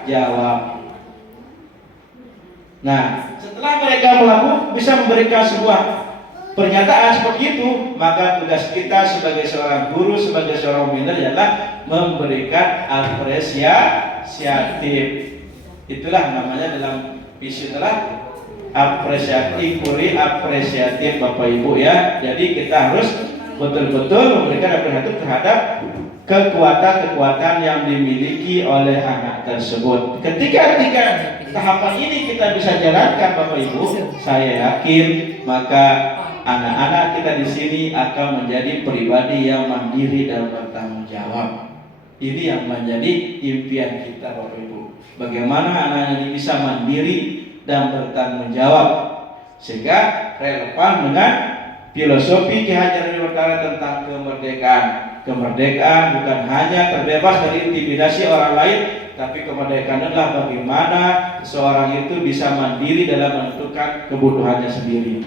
jawab. Nah, setelah mereka bisa memberikan sebuah pernyataan seperti itu, maka tugas kita sebagai seorang guru, sebagai seorang manajer adalah memberikan apresiatif. Itulah namanya dalam visi adalah apresiatif, Bapak Ibu ya. Jadi kita harus betul-betul memberikan apresiatif terhadap kekuatan-kekuatan yang dimiliki oleh anak tersebut. Ketika tahapan ini kita bisa jalankan Bapak Ibu, saya yakin maka anak-anak kita di sini akan menjadi pribadi yang mandiri dan bertanggung jawab. Ini yang menjadi impian kita Bapak Ibu. Bagaimana anak ini bisa mandiri dan bertanggung jawab sehingga relevan dengan filosofi Ki Hajar Dewantara tentang kemerdekaan. Kemerdekaan bukan hanya terbebas dari intimidasi orang lain, tapi kemerdekaan adalah bagaimana seorang itu bisa mandiri dalam menentukan kebutuhannya sendiri.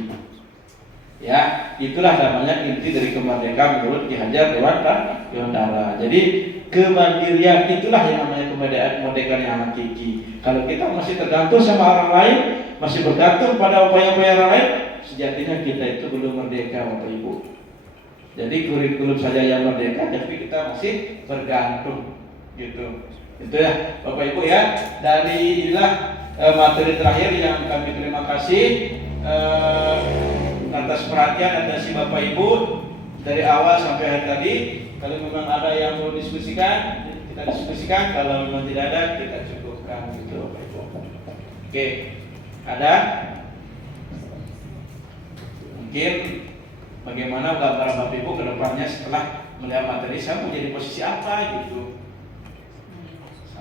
Ya, itulah namanya inti dari kemerdekaan menurut Ki Hajar Dewantara. Jadi kemandirian itulah yang namanya kemerdekaan yang hakiki. Kalau kita masih tergantung sama orang lain, masih bergantung pada upaya-upaya orang lain, sejatinya kita itu belum merdeka Bapak Ibu. Jadi kurikulum saja yang merdeka, tapi kita masih bergantung gitu. Itu ya Bapak Ibu ya. Dari inilah materi terakhir yang kami terima kasih atas perhatian atas Bapak Ibu dari awal sampai akhir tadi. Kalau memang ada yang mau diskusikan, kita diskusikan. Kalau memang tidak ada, kita cukupkan gitu Bapak Ibu. Oke, ada? Mungkin bagaimana gambaran Bapak Ibu ke depannya setelah melihat materi, saya mau jadi posisi apa gitu.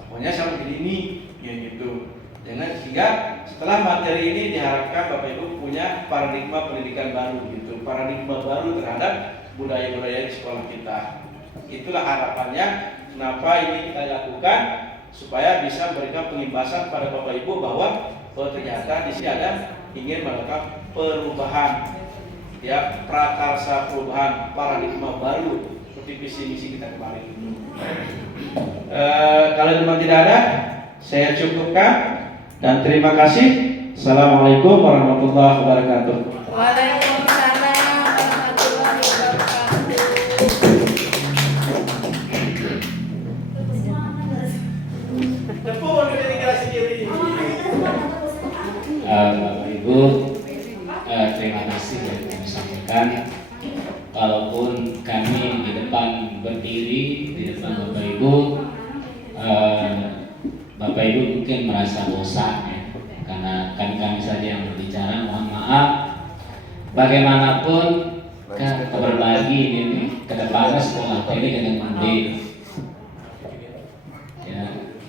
Pokoknya saya mau jadi ini, ya gitu. Jangan sehingga setelah materi ini diharapkan Bapak Ibu punya paradigma pendidikan baru gitu, paradigma baru terhadap budaya-budaya di sekolah kita. Itulah harapannya kenapa ini kita lakukan supaya bisa memberikan pengimbasan pada Bapak Ibu bahwa ternyata di sini ada ingin melakukan perubahan, ya prakarsa perubahan paradigma baru seperti visi misi kita kemarin. Kalau memang tidak ada, saya cukupkan dan terima kasih. Assalamualaikum warahmatullahi wabarakatuh. Waalaikumsalam warahmatullahi wabarakatuh. Bapak Ibu, terima kasih yang kami sampaikan. Walaupun kami di depan berdiri, di depan Bapak Ibu, Bapak Ibu mungkin merasa bosan ya, karena kami saja yang berbicara. Mohon maaf. Bagaimanapun kita berbagi ini ke depannya sekolah ini dengan mandiri. Ya,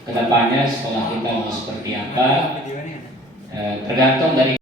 kedepannya sekolah kita mau seperti apa, tergantung dari